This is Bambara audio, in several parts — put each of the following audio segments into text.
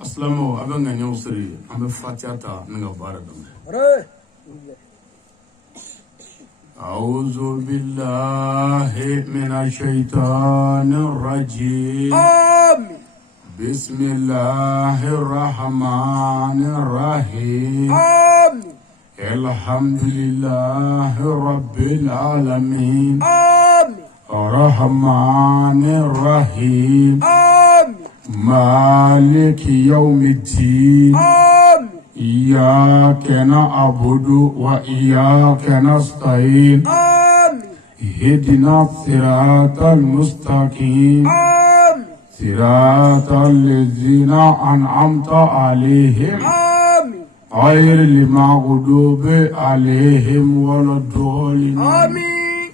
Aslamo abanga nyawsiri ambe fatiata nga baradam. أعوذ بالله من الشيطان الرجيم. آمين. بسم الله الرحمن الرحيم. آمين. الحمد لله رب العالمين. آمين. الرحمن الرحيم. آمين. مالك يوم الدين. آمين. إياك نعبد وإياك نستعين. آمين. اهدنا الصراط المستقيم. آمين. صراط الذين أنعمت عليهم. آمين. غير المغضوب عليهم ولا الضالين. آمين.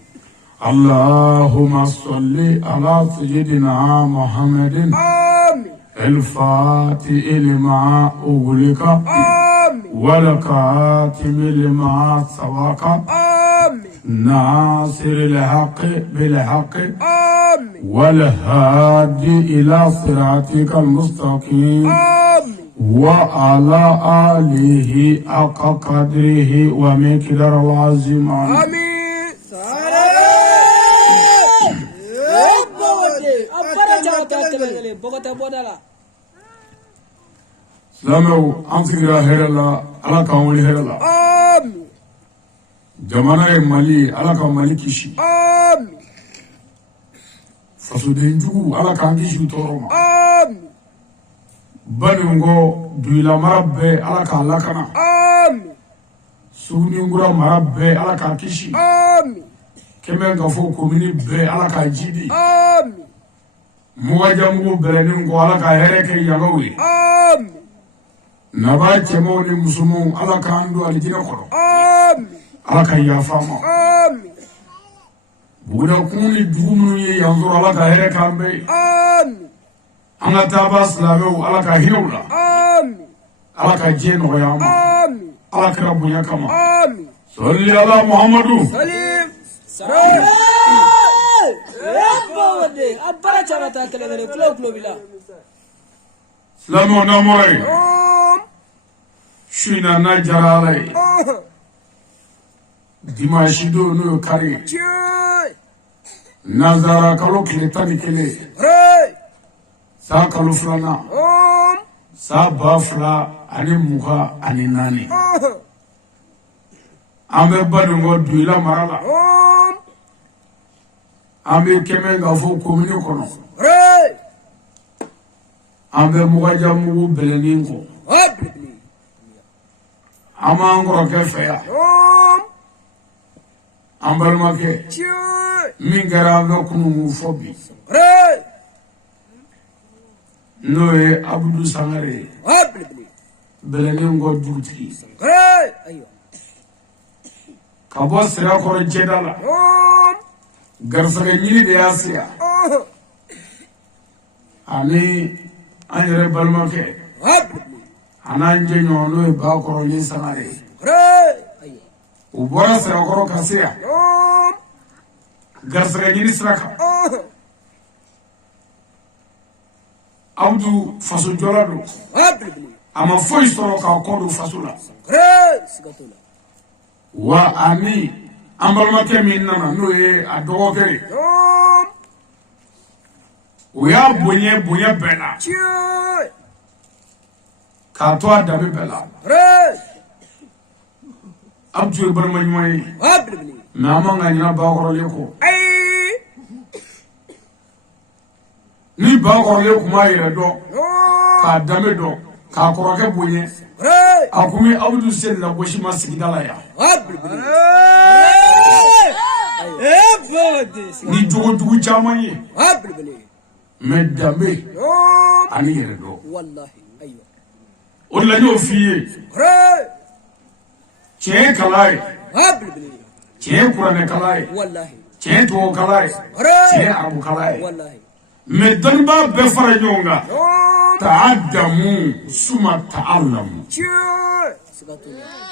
اللهم صل على سيدنا محمد. آمين. الفاتح لما أغلق. والكاتم لما سبق. ناصر الحق بالحق. والهادي إلى صراطك المستقيم وعلى آله حق قدره ومقداره العظيم آمين سلامو أنسكرا هيرلا على كوني هيرلا آمين جمانا مالي على كمالي كيشي آمين فسودين جو على كانكيشي تورما آمين بنيونغو دويلا مربى على كالاكنا آمين سونيونغورا مربى على كانكيشي آمين كمان كفو كوميني بي على كاجيدي آمين مواجهمو بلنيونغو على كاهركي يغوي آمين نبا تيموني مسلمون على كاندو على جينا كورو آمين على كايافاما آمين بودا كوني دومنو ينظر على كاهركي بي آمين أنا تاباس لابو على كاهيولا آمين على كاجين وياما آمين على كرابونيا كما آمين صلي على محمد سليم سلامو ناموري شينا نجرالي ديماشي دو نو كاري نازارا كالو كليتاني كلي سا كالو فلانا سا بافلا أني موكا أني ناني أمي بدونغو دويلا مرالا أمي كمين غفو كوميني كونو أمي موكا جامو بلنينكو أما أنغرو كيفيا أمبرماكي من غرامو كنو فوبي نوي عبدو سانغري بلنينكو دوتي كابو سرا كورو جدالا غرسغا نيري دياسيا اني انير بالماكي انا نجنو نوي باكورو ني سانغري وبورا سرا كورو كاسيا غرسغا نيري سراكا عبدو فاسو جولادو اما فوي سورو كا كودو فاسولا wa ani ambalmake min nana no ye adogokere o ya bonye bela ka to adabe bela abdu barma nyumay na manga nyina ba ko leko ni ba ko le kuma yire do ka dame do ka koroke bonye akumi abdu sel la boshi masigidala ya ni dugu caman ye mais danbe ani yɛrɛ dɔn o de la n y'o f'i ye tiɲɛ ye kala ye tiɲɛ ye kuranɛ kala ye tiɲɛ ye tubabu kala ye tiɲɛ ye arabu kala ye mais dɔnnibaa bɛɛ fara ɲɔgɔn kan ta'addamu suma ta'allamu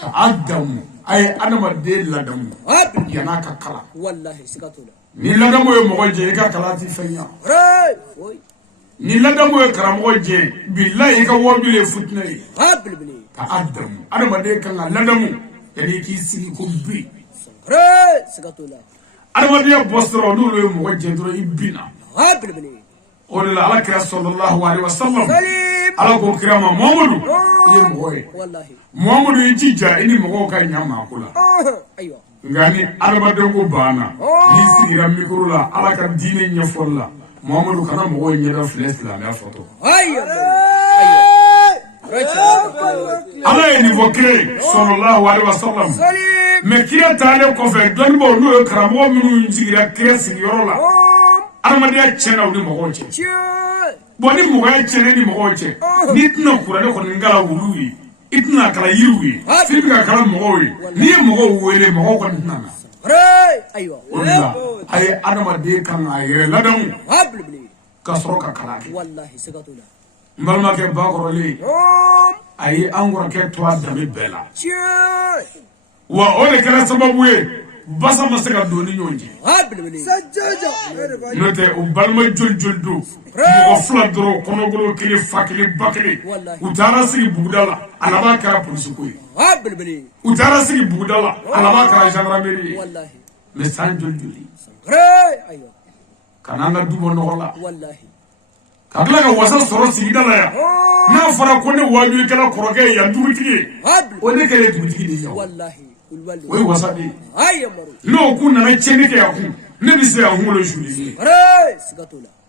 ta'addamu ay adamaden ladamu yana ka kala ni ladamu ye mɔgɔ jɛ i ka kala ti fɛn ya ni ladamu ye karamɔgɔ jɛ billahi i ka wajulu ye fitinɛ ye ta'addamu adamaden kan ka ladamu yani k'i sigi ko bi adamadenya bɔ sira n'olu ye mɔgɔ jɛ dɔrɔn i bina o de la ala kira sallallahu alaihi wasallam ala ko kira ma Muhammadu ye mɔgɔ ye Muhammadu i jija i ni mɔgɔw ka ɲa maa ko la nka ni adamaden ko banna n'i sigira mikoro la ala ka diinɛ ɲɛfɔli la Muhammadu kana mɔgɔw ɲɛda filɛ silamɛya fɔtɔ ala ye nin fɔ kire sallallahu alaihi wasallam mais kira taalen kɔfɛ dɔnnibaw n'o ye karamɔgɔ minnu sigira kira sigiyɔrɔ la adamadenya tiɲɛna u ni mɔgɔw cɛ bon ni mɔgɔya tiɲɛna ni mɔgɔw cɛ n'i tɛna kuranɛ kɔni kala wuluw ye i tɛna kala yiriw ye f'i bɛ ka kala mɔgɔw ye n'i ye mɔgɔw wele mɔgɔw kɔni tɛna na o de la a ye adamaden kan k'a yɛrɛ ladamu ka sɔrɔ ka kalan kɛ n balimakɛ bakɔrɔlen a ye an kɔrɔkɛ to a danbe bɛɛ la wa o de kɛra sababu ye basa ma se ka don ni ɲɔgɔn cɛ n'o tɛ o balima joli don mɔgɔ fila dɔrɔn kɔnɔgolo kelen fa kelen ba kelen u taara sigi buguda la a laban kɛra polisiko ye u taara sigi buguda la a laban kɛra gendarmerie ye mais san joli ka n'an ka du bɔ nɔgɔ la ka tila ka wasa sɔrɔ sigida la yan n'a fɔra ko ne wajukɛla kɔrɔkɛ ye yan dugutigi ye o ne kɛlen dugutigi de ye yan o ye wasa de ye n'o kun nana tiɲɛni kɛ yan kun ne bɛ se ka n kunkolo suuli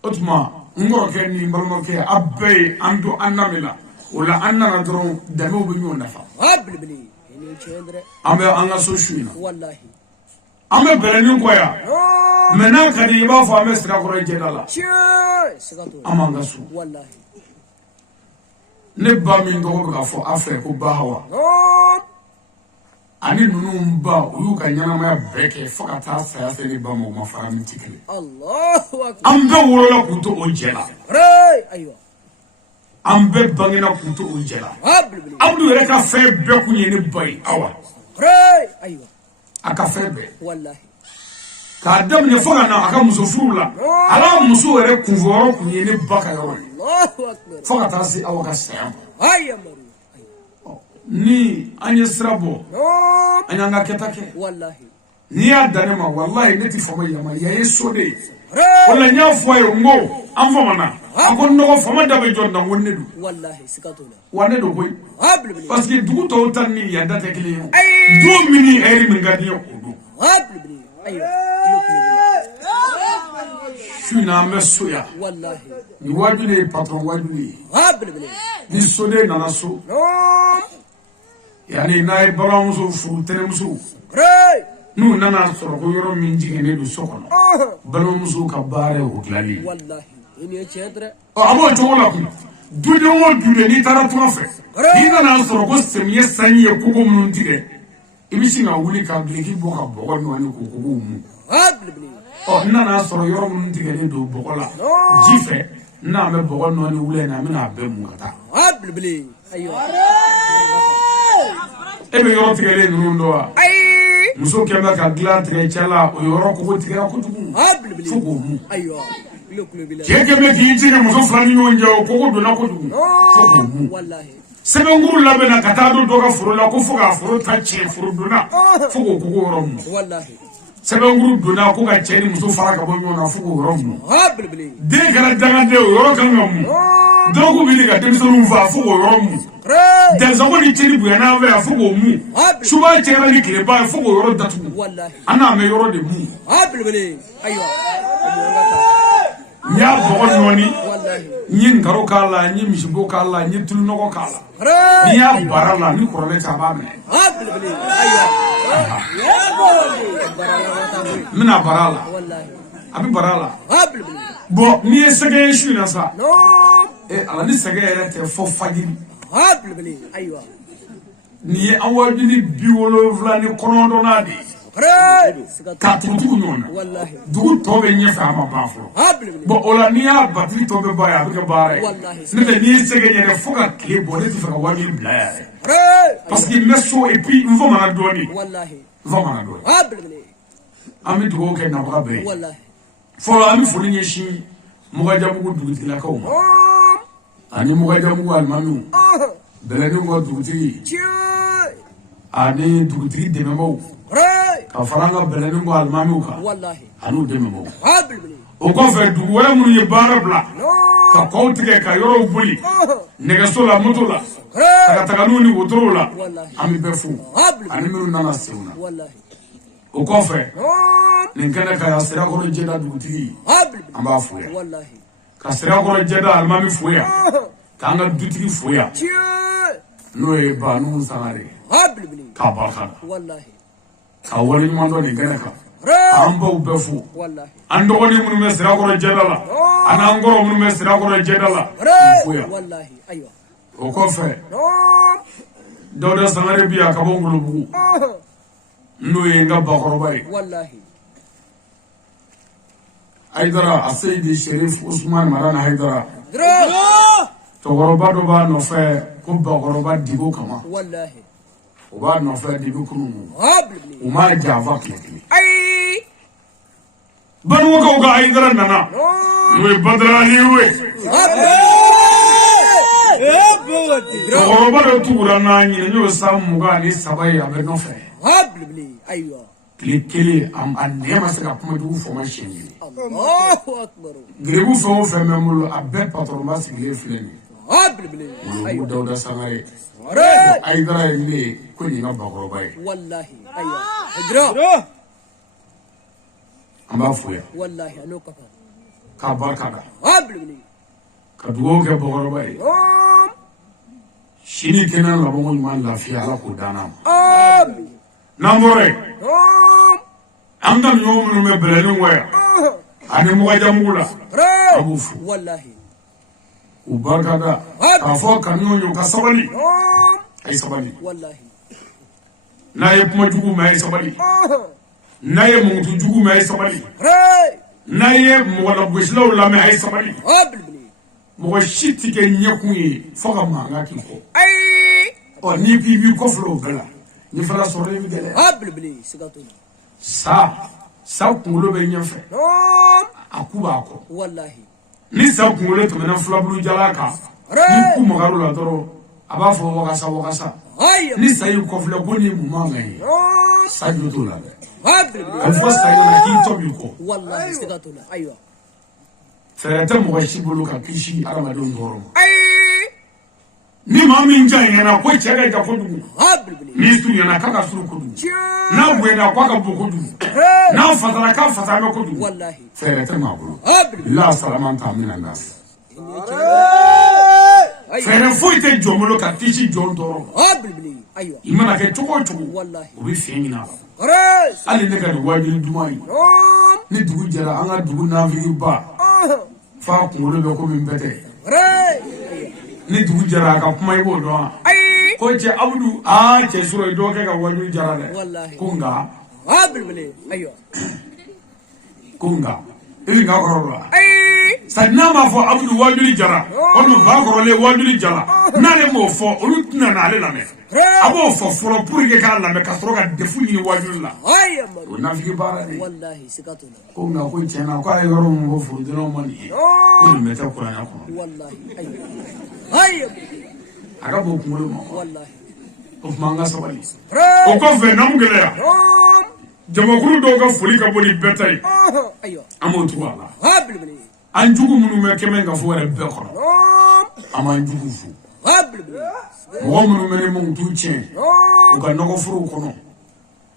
o tuma n kɔrɔkɛ ni n balimakɛ a bɛɛ ye an don an na min na o la an nana dɔrɔn danbew bɛ ɲɔgɔn nafa an bɛ an ka so su in na an bɛ bɛlɛnin kɔ yan mais n'a ka di i b'a fɔ an bɛ sirakɔrɔ jɛda la an b'an ka so ne ba min tɔgɔ bɛ ka fɔ a fɛ ko ba hawa ani ninnu ba u y'u ka ɲɛnamaya bɛɛ kɛ fo ka taa saya se ne ba ma o ma fara min tɛ kelen an bɛɛ wolola k'u to o jɛ la an bɛɛ bangena k'u to o jɛ la Abdu yɛrɛ ka fɛn bɛɛ kun ye ne ba ye Awa a ka fɛn bɛɛ k'a daminɛ fo ka na a ka muso furu la ala muso yɛrɛ kunfɔyɔrɔ kun ye ne ba ka yɔrɔ ye fo ka taa se Awa ka saya ma ni an ye sira bɔ an y'an ka kɛta kɛ n'i y'a dan ne ma walahi ne tɛ fama yama ya ye so de ye o la n y'a fɔ a ye n ko an famana a ko nɔgɔ fama da bɛ jɔ na ko ne don wa ne don koyi parce que dugu tɔw ta ni yan da tɛ kelen ye don min ni heure min ka di ye o don su in na an bɛ so yan ni waju de ye patron waju de ye ni soden nana so yani n'a ye balimamuso furu tɛnɛmuso n'u nana sɔrɔ ko yɔrɔ min jiginnen don so kɔnɔ balimamuso ka baara ye o dilanli ye a b'o cogo la kun duden o duden n'i taara tunga fɛ n'i nana sɔrɔ ko samiyɛ sanji ye kogo minnu tigɛ i bɛ sin ka wuli ka duloki bɔ ka bɔgɔ nɔɔni k'o kogow mun n nana sɔrɔ yɔrɔ minnu tigɛlen don bɔgɔ la ji fɛ n'an bɛ bɔgɔ nɔɔni wula in na an bɛna a bɛɛ mun ka taa e bɛ yɔrɔ tigɛlen ninnu dɔn wa muso kɛlen bɛ ka dilan tigɛ cɛ la o yɔrɔ kogo tigɛra kojugu fo k'o mun cɛ kɛlen bɛ k'i jigin muso fila ni ɲɔgɔn cɛ o kogo donna kojugu fo k'o mun sɛbɛnkuru labɛnna ka taa don dɔ ka foro la ko fo k'a foro ta tiɲɛ foro donna fo k'o kogo yɔrɔ mun sɛbɛnkuru donna ko ka cɛ ni muso fara ka bɔ ɲɔgɔn na fo k'o yɔrɔ mun den kɛra dangaden o yɔrɔ kan ka mun dɔgɔkun bɛ ɲini ka denmisɛnninw faa fo k'o yɔrɔ mun dansago ni cɛni bonyana an fɛ yan fo k'o mun suba cɛra ni tileba ye fo k'o yɔrɔ datugu an n'a mɛn yɔrɔ de mun n y'a bɔgɔ nɔɔni n ye nkaro k'a la n ye misibo k'a la n ye tulunɔgɔ k'a la n'i y'a baara la ni kɔrɔlen cɛ a b'a minɛ n bɛna baara la a bɛ baara la bɔn n'i ye sɛgɛ ye su in na sa ala ni sɛgɛ yɛrɛ tɛ fɔ fajiri nin ye an wajuli 70 ni kɔnɔntɔnnan de ye ka tugutugu ɲɔgɔn na dugu tɔ bɛ ɲɛfɛ a ma ban fɔlɔ bɔn o la n'i y'a batiri tɔ bɛ ban ye a bɛ kɛ baara ye n'o tɛ n'i ye sɛgɛ yɛrɛ fo ka tile bɔ ne tɛ fɛ ka wajuli bila yɛrɛ parce que n bɛ so et puis n famana dɔɔnin n famana dɔɔnin an bɛ dugawu kɛ nabaga bɛɛ ye fɔlɔ an bɛ foli ɲɛsin Mɔgɔjamugu dugutigilakaw ma ani Mɔgɔjamugu alimamiw bɛlɛninw ka dugutigi ani dugutigi dɛmɛbaaw ka fara an ka bɛlɛninw ka alimamiw kan an'u dɛmɛbaaw o kɔfɛ dugu wɛrɛ minnu ye baara bila ka kɔw tigɛ ka yɔrɔw boli nɛgɛso la moto la tagatagaliw ni wotorow la an bɛ bɛɛ fo ani minnu nana senw na o kɔfɛ nin kɛnɛ ka Sirakɔrɔ Jɛda dugutigi an b'a fo yan ka Sirakɔrɔ Jɛda alimami fo yan k'an ka dutigi fo yan n'o ye Banu Sangare k'a barika da ka wale ɲuman dɔn nin kɛnɛ kan k'an baw bɛɛ fo an dɔgɔnin minnu bɛ Sirakɔrɔ Jɛda la an n'an kɔrɔ minnu bɛ Sirakɔrɔ Jɛda la k'u fo yan o kɔfɛ Dawuda Sangare bi yan ka bɔ Ngolobugu n'o ye n ka bakɔrɔba ye Haidara a Seyidi Sherif Usman Marana Haidara cɛkɔrɔba dɔ b'a nɔfɛ ko bakɔrɔba Digo kama وبعد ما فادي بكم قبل وما جافك لك أي بنو كوكا أيدرنا وبدر عليه Oroba tuura nani nyo samuga ni sabai abenofe. قبل أيوة Kili anema saka kuma du formation ni. الله أكبر Grebu fo fe memulo abet patroma sigile fileni. قبل Mu أيوة dawda sangare. وري Aidara ni ko ni ngaba oroba e. والله أيوة إجراء Amba fuya. والله أنا كفر Ka barka da. قبل Ka duwo ke oroba e. Shini kenan labo man lafiya ala ko dana. آمين Namore. Anga nyo mu me beleni waya. Ani mu wajamula. ري Abufu. والله Ubarka da. Ka fo kanyo nyo ka sabali. Ay sabali. والله Na ye kuma jugu ma ay sabali. Na ye muntu jugu ma ay sabali. ري Na ye mo wala buslaw la ma ay sabali. قبل Mo shiti ke nyekun ye fo ka manga ki ko. أي O ni bi bi ko flo bela. Ni fala so re mi gele. قبل سكتونا Sa kungulo be nyefe. Akuba ko. والله Ni sa kungulo to mena fla bulu jalaka. Ni ku mo garu la doro. Aba fo wakasa. هيا Ni sa yi ko fla boni mu manga yi. Sa juto la. قبل Alfa sa yi na kin to bi ko. والله سكتونا أيوة Ferete mo shi bulu ka kishi aramadon doro. أي Ni ma min jan yana ko chere ga kodu. قبل Ni su yana kaka su kodu. Na bwe na kwa ka bokodu. Na fatara ka fatara kodu. والله Ferete ma bulu. قبل La salamanta mina nas. أيوة Fere foite jomolo ka kishi jon doro. قبل أيوة Imana ke choko. والله Obi fengina. ريس Ali ne ka ni wajin dumai. Ni dugu jara anga dugu na vigi ba. Fa kunkolo be ko min bete. ريس Ni dugu jara ka kuma ibo do. أي Ko che Abdu che suro do ke ka wajin jara le. والله Kunga قبل أيوة ili nga kororo. أي Sadna ma fo Abdu wajin jara. Onu ba korole wajin jara. Na le mo fo olu tuna na le la me. Abo fo foro pour que ka la me ka soro ka defu ni wajin la. هيا مرو Na vigi bara ni. والله سكتونا Kunga ko chena ko ay yoro mo fo dino mani. Ko ni meta Qur'an ko. والله أيوة هيا Aga bo kunkolo mo. والله Of manga sabali. ريس O ko fe nam gele. Jamakuru do ka foli ka boli betay. أيوة Amotu wala. قبل Anjugu munu me kemen ka fo wala be ko. Ama anjugu fu. قبل Mo munu me ne mo tu chen. O ka nogo furu kono.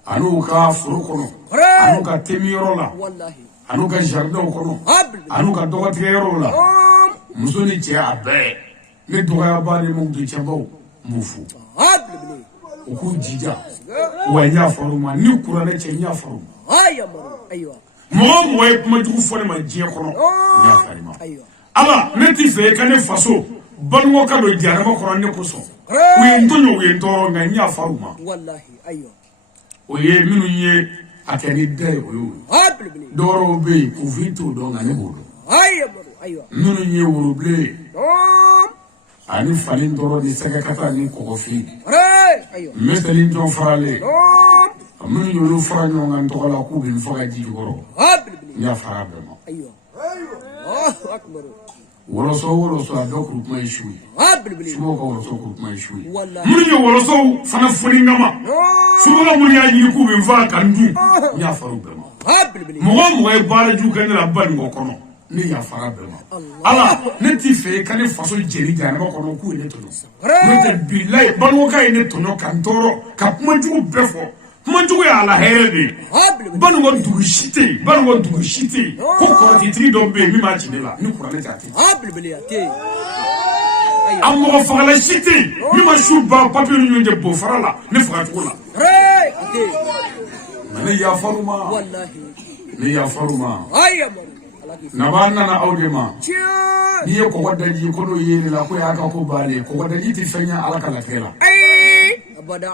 Anu ka furu kono. Anu ka temiyoro la. والله Anu ka jardin kono. قبل Anu ka dogotige yoro la. Muso ni che abe. Ne doya ba ni mo tu chen bawo. Mufu. قبل O ku jija. Wa nya faruma ni kurane che nya faruma. هيا مرو أيوة Mo ye kuma jugu fo ne ma diɲɛ kɔnɔ. Nya farima. أيوة Ala ne ti fɛ ka ne faso balimo ka do jarama kɔrɔ ne kosɔn. U ye ntonyo u ye ntɔɔrɔ nka nya faruma. والله أيوة O ye minnu ye a kɛ ni dɛ o y'o ye. قبل Dɔwɛrɛw bɛ yen k'u fi t'o dɔn nka ne b'o dɔn. هيا مرو أيوة Minnu ye worobilen ani fani dɔrɔn ni sɛgɛkata ni kɔgɔfin. ريس أيوة Mɛsɛli jɔn faralen. Minnu y'olu fara ɲɔgɔn kan tɔgɔ la k'u bɛ n faga ji jukɔrɔ. قبل N y'a fara bɛɛ ma. أيوة الله أكبر Wɔlɔsɔ a dɔ kuru kuma ye su ye. قبل Sumaw ka wɔlɔsɔ kuru kuma ye su ye. والله Minnu ye wɔlɔsɔw fana foni kama. Sumaw minnu y'a ɲini k'u bɛ n faga ka n dun. N y'a fara u bɛɛ ma. قبل Mɔgɔ o mɔgɔ ye baara jugu kɛ ne la banikɔ kɔnɔ. Ne y'a fara bɛɛ ma. Ala ne t'i fɛ ka ne faso jeli janaba kɔnɔ k'u ye ne tɔɲɔ. N'o tɛ bilayi banikɔka ye ne tɔɲɔ ka n tɔɔrɔ ka kuma jugu bɛɛ fɔ. Kuma jugu ye ala hɛrɛ de ye. قبل Banikɔ dugu si tɛ yen. Banikɔ dugu si tɛ yen. Ko kɔrɔtitigi dɔ bɛ yen min b'a ci ne la ni kuranɛ tɛ a tɛ. قبل يا تي A mɔgɔ fagala si tɛ yen min ma su ba papiye ni ɲɔgɔn cɛ bɔ fara la ne fagacogo la. ريس تي Nka ne yafar'u ma. والله Ne yafar'u ma. هيا مرو على كيف Naba nana aw de ma. تشير N'i ye kɔgɔ daji ko n'o ye ne la ko y'a ka ko bannen kɔgɔ daji tɛ fɛn ɲɛ ala ka latigɛ la. أي أبدا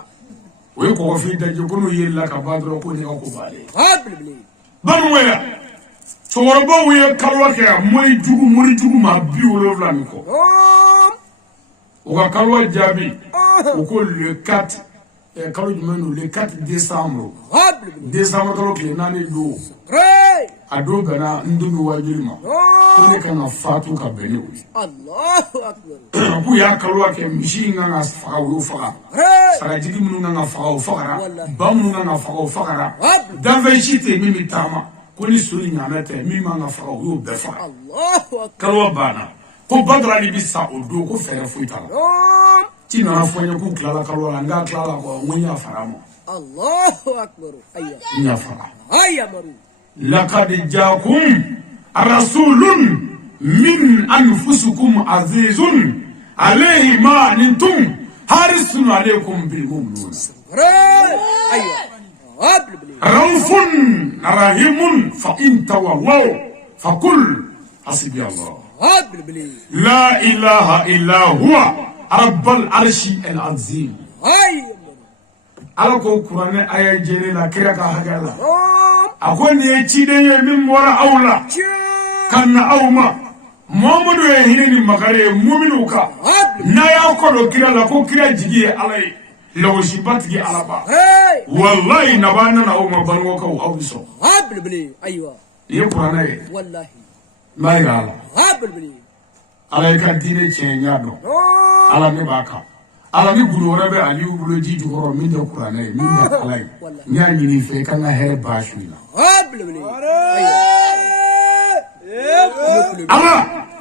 O ye kɔgɔfin daji ko n'o ye ne la ka ban dɔrɔn ko ne ka ko bannen. قبل Banuwaya cɛkɔrɔbaw ye kaliwa kɛ mori jugu ma 70 ni kɔ. O ka kaliwa jaabi o ko le 4 kalo jumɛn le 4 décembre قبل بلي décembre kalo tile 4 do ري a do bɛnna n dun bɛ wajiri ma ko ne kana fatu ka bɛn ne o ye الله أكبر k'u y'a kaliwa kɛ misi in kan ka faga o y'o faga ري sagajigi minnu kan ka faga o fagara Wallahi. ba minnu kan ka faga o fagara danfɛn si tɛ yen min bɛ taama ko ni so ni ɲaamɛ tɛ min man ka faga o y'o bɛɛ faga الله أكبر kaliwa banna ko badara de bɛ sa o don ko fɛɛrɛ foyi t'a la ci nana fɔ n ye k'u tilala kaliwa la n k'a tilala kɔ n ko n y'a fara a ma الله أكبر أيوة n y'a fara هيا مرو لقد جاءكم رسول من أنفسكم عزيز عليه ما عنتم حريص عليكم بالمؤمنين ري أيوة قبل بلي رؤوف رحيم فإن تولوا فقل حسبي الله قبل بلي لا إله إلا هو رب العرش العظيم هيا مرو على القرآن آية جليلة كرك هجلا أكون يتشيدني من وراء أولا كان أوما محمد يهيني مكاري مؤمنوكا نايا كولو كيرا لكو كيرا جيجي علي لو شباتي على با ري والله نبانا أوما بلوكا وأوبسو قبل بلي أيوة يقرانا والله ما يرالا قبل بلي على كديني تشينيادو على نباكا على ني غلورا بي علي وبلوجي جورو من القران من علي نيا ني في كان هي باشوينا قبل بلي ala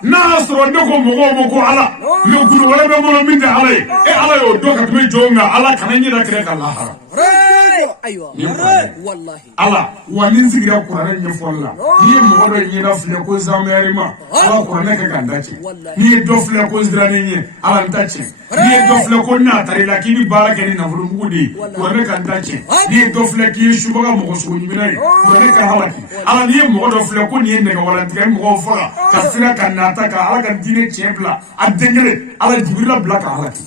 n'a sɔrɔ ne ko mɔgɔw ma ko ala mɛ gulu wɛrɛ bɛ bolo min tɛ ala ye ala y'o dɔn ka tɛmɛ jɔn kan ala kana ɲɛna kɛrɛ ka lahara أيوة والله ala wa ni n sigira kuranɛ ɲɛfɔli la n'i ye mɔgɔ dɔ ɲɛna filɛ ko zamɛri ma ala kuranɛ kɛ ka n da cɛ n'i ye dɔ filɛ ko nsiranin ɲɛ ala n ta cɛ n'i ye dɔ filɛ ko n'a tari la k'i bi baara kɛ ni nafolo mugu de ye kuranɛ ka n ta cɛ n'i ye dɔ filɛ k'i ye subaga mɔgɔ sogo ɲimina ye kuranɛ ka halaki ala n'i ye mɔgɔ dɔ filɛ ko nin ye nɛgɛwalantigɛ mɔgɔw faga ka sira ka nata ka ala ka diinɛ tiɲɛ bila a den kelen ala jibirila bila ka halaki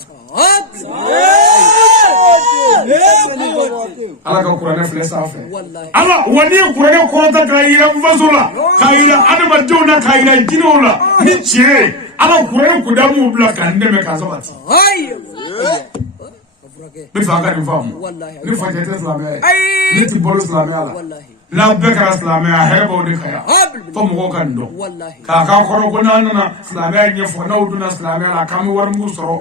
ala ka kuranɛ filɛ sanfɛ ala wa n'i ye kuranɛ kɔrɔta k'a yira n faso la k'a yira adamadenw na k'a yira jinɛw la ni tiɲɛ ye ala kuranɛ kudamuw bila ka n dɛmɛ k'a sabati ne fa ka nin faamu ne fajɛ tɛ silamɛya ye ne ti balo silamɛya la n'a bɛɛ kɛra silamɛya hɛrɛ b'aw de ka yan fo mɔgɔw ka nin dɔn k'a k'a kɔrɔ ko n'an nana silamɛya ɲɛfɔ n'aw donna silamɛya la k'an bɛ warimugu sɔrɔ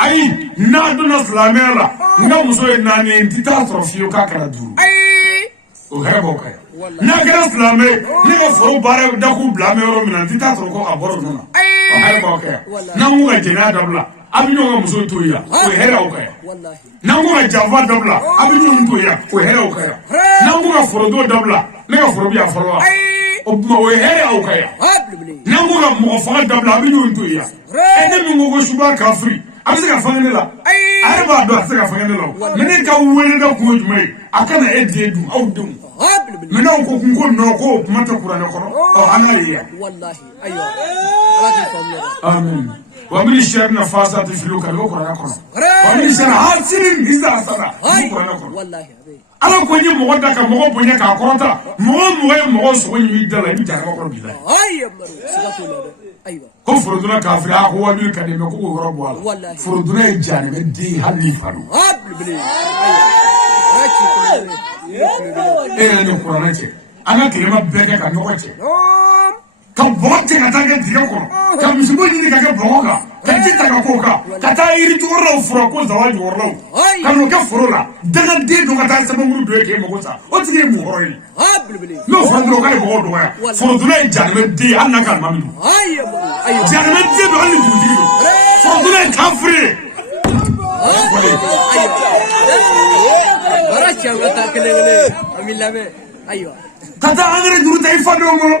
ayi n'a donna silamɛya la n ka muso ye 4 ye n ti taa sɔrɔ fiyewu k'a kɛra 5 o hɛrɛ b'aw ka yan n'a kɛra silamɛ ne ka foro baara dakun bila an bɛ yɔrɔ min na n ti taa sɔrɔ ko a bɔra ninnu na o hɛrɛ b'aw ka yan n'an ko ka jɛnɛya dabila a bɛ ɲɔgɔn ka muso to yan o ye hɛrɛ aw ka yan n'an ko ka janfa dabila a bɛ ɲɔgɔn to yan o ye hɛrɛ aw ka yan n'an ko ka forodon dabila ne ka foro bɛ yan fɔlɔ wa o tuma o ye hɛrɛ aw ka yan n'an ko ka mɔgɔ faga dabila a bɛ ɲɔgɔn to yan ne min ko suba kafiri a bɛ se ka fanga ne la a yɛrɛ b'a dɔn a tɛ se ka fanga ne la mɛ ne ka wele da kun ye jumɛn ye a kana e den dun aw denw mɛ n'aw ko kun ko nɔ ko o kuma tɛ kuranɛ kɔrɔ an k'a ye yan amen ومن الشر نفاسات في الوكا الوكا ومن الشر حاسد إذا حسد والله ala ko ni mɔgɔ da ka mɔgɔ bonya ka kɔrɔta mɔgɔ ye mɔgɔ sogo ɲimi da la i bi jaraba kɔrɔ bi la ko foroduna kafiri a ko wajuli ka di mɛ ko k'o yɔrɔ bɔ a la foroduna ye janɛmɛ den hali n'i fa don e yɛrɛ ni kuranɛ cɛ an ka tilema bɛɛ kɛ ka ɲɔgɔn cɛ ka bɔgɔ cɛ ka taa kɛ dingɛ kɔnɔ ka misibo ɲini ka kɛ bɔgɔ kan ka ji ta ka k'o kan ka taa yiri jukɔrɔlaw fura ko zawa jukɔrɔlaw ka n'o kɛ foro la daganden dɔ ka taa sɛbɛnkuru dɔ ye k'e mago sa o tigi ye mɔgɔ ye n'o fɔra dɔrɔn k'a ye mɔgɔw dɔgɔya foroduna ye janɛmɛ den ye hali n'a ka alimami don janɛmɛ den don hali ni dugutigi don foroduna ye kafiri ye ka taa angɛrɛ juru ta i fa denw kɔrɔ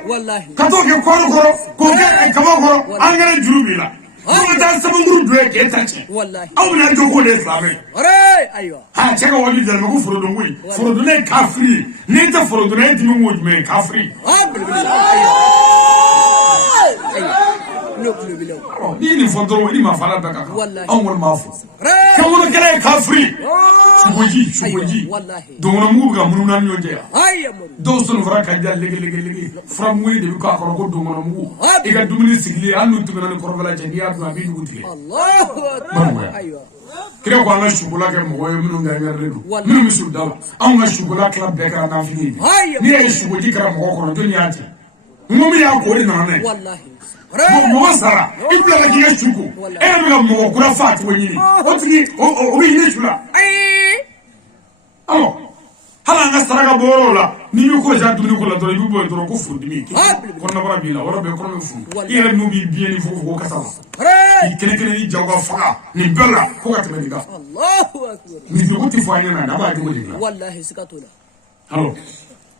ka t'o kɛ kɔɔri kɔrɔ k'o kɛ kaba kɔrɔ angɛrɛ juru b'i la n'o ka taa sɛbɛnkuru dɔ ye k'e ta tiɲɛ aw bɛna jɔ k'o de ye silamɛ ye ha cɛ ka wali jɛnɛmɛ ko forodon koyi forodon ye kafiri ye n'i tɛ forodon ye dimi k'o jumɛn ye kafiri ni fondoro ni mafala baka awol mafu kamul kala kafri shugoji dongo mu ga mununa nyoje do son fara ka jall legi from woni de ko akoro ko dongo mu e ga dumuni sigli anu tumena ko robala je niya do abi ngutile Allahu akbar aywa kire ko anga shugula ke mo yo minu nga ngarredu minu misul dala anga shugula club be ka na fini ni e shugoji kara mo ko do nyati ngumi ya ko ni na ne wallahi mo sara ibla la giya shugo e na mo ko ra fat woni o tigi o bi ni shula alo hala nga saraga borola ni ko ja duni ko la do bi bo do ko fundi mi ko na bara bila wala be ko no fu ire no bi bien fo ko kasala kene ni jawa faka ni bella ko ka tebe diga Allahu akbar ni ko ti fo ayana na ba di ko diga wallahi sikatola alo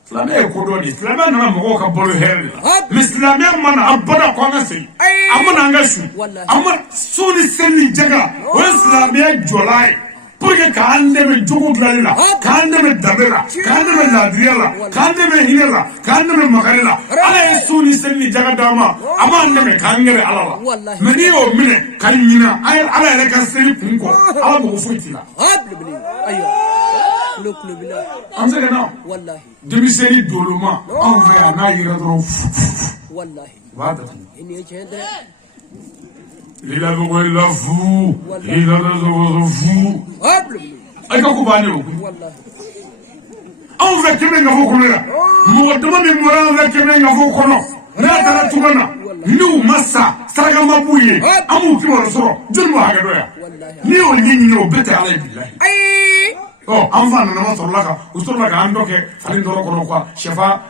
Islamia ko do ni Islamia na mo ka bolo herla Islamia man abada ko na sei amana ngashu amma suni senni jaga o Islamia jolai porque kande me jogo dlalila kande me dabela kande me ladriela kande me hinela kande me makarela ala suni senni jaga dama amande me kangere ala meni o mine kalina ala ele ka seri kunko ala mo futila ayo loklo bila amsere na wallahi demi seri doloma on va na yira dro wallahi wada ini chendre il a besoin de la fou il a besoin de fou ay ko bani o wallahi on va keme nga fo kono ya mo dama mi mo ran keme nga fo kono na tara tugana ni massa saraga mabuye amu ki wala soro jurmo haga doya ni o ni o bete ala billahi oh anfa na ma sorlaka ustorla ka andoke falin doro kono kwa shefa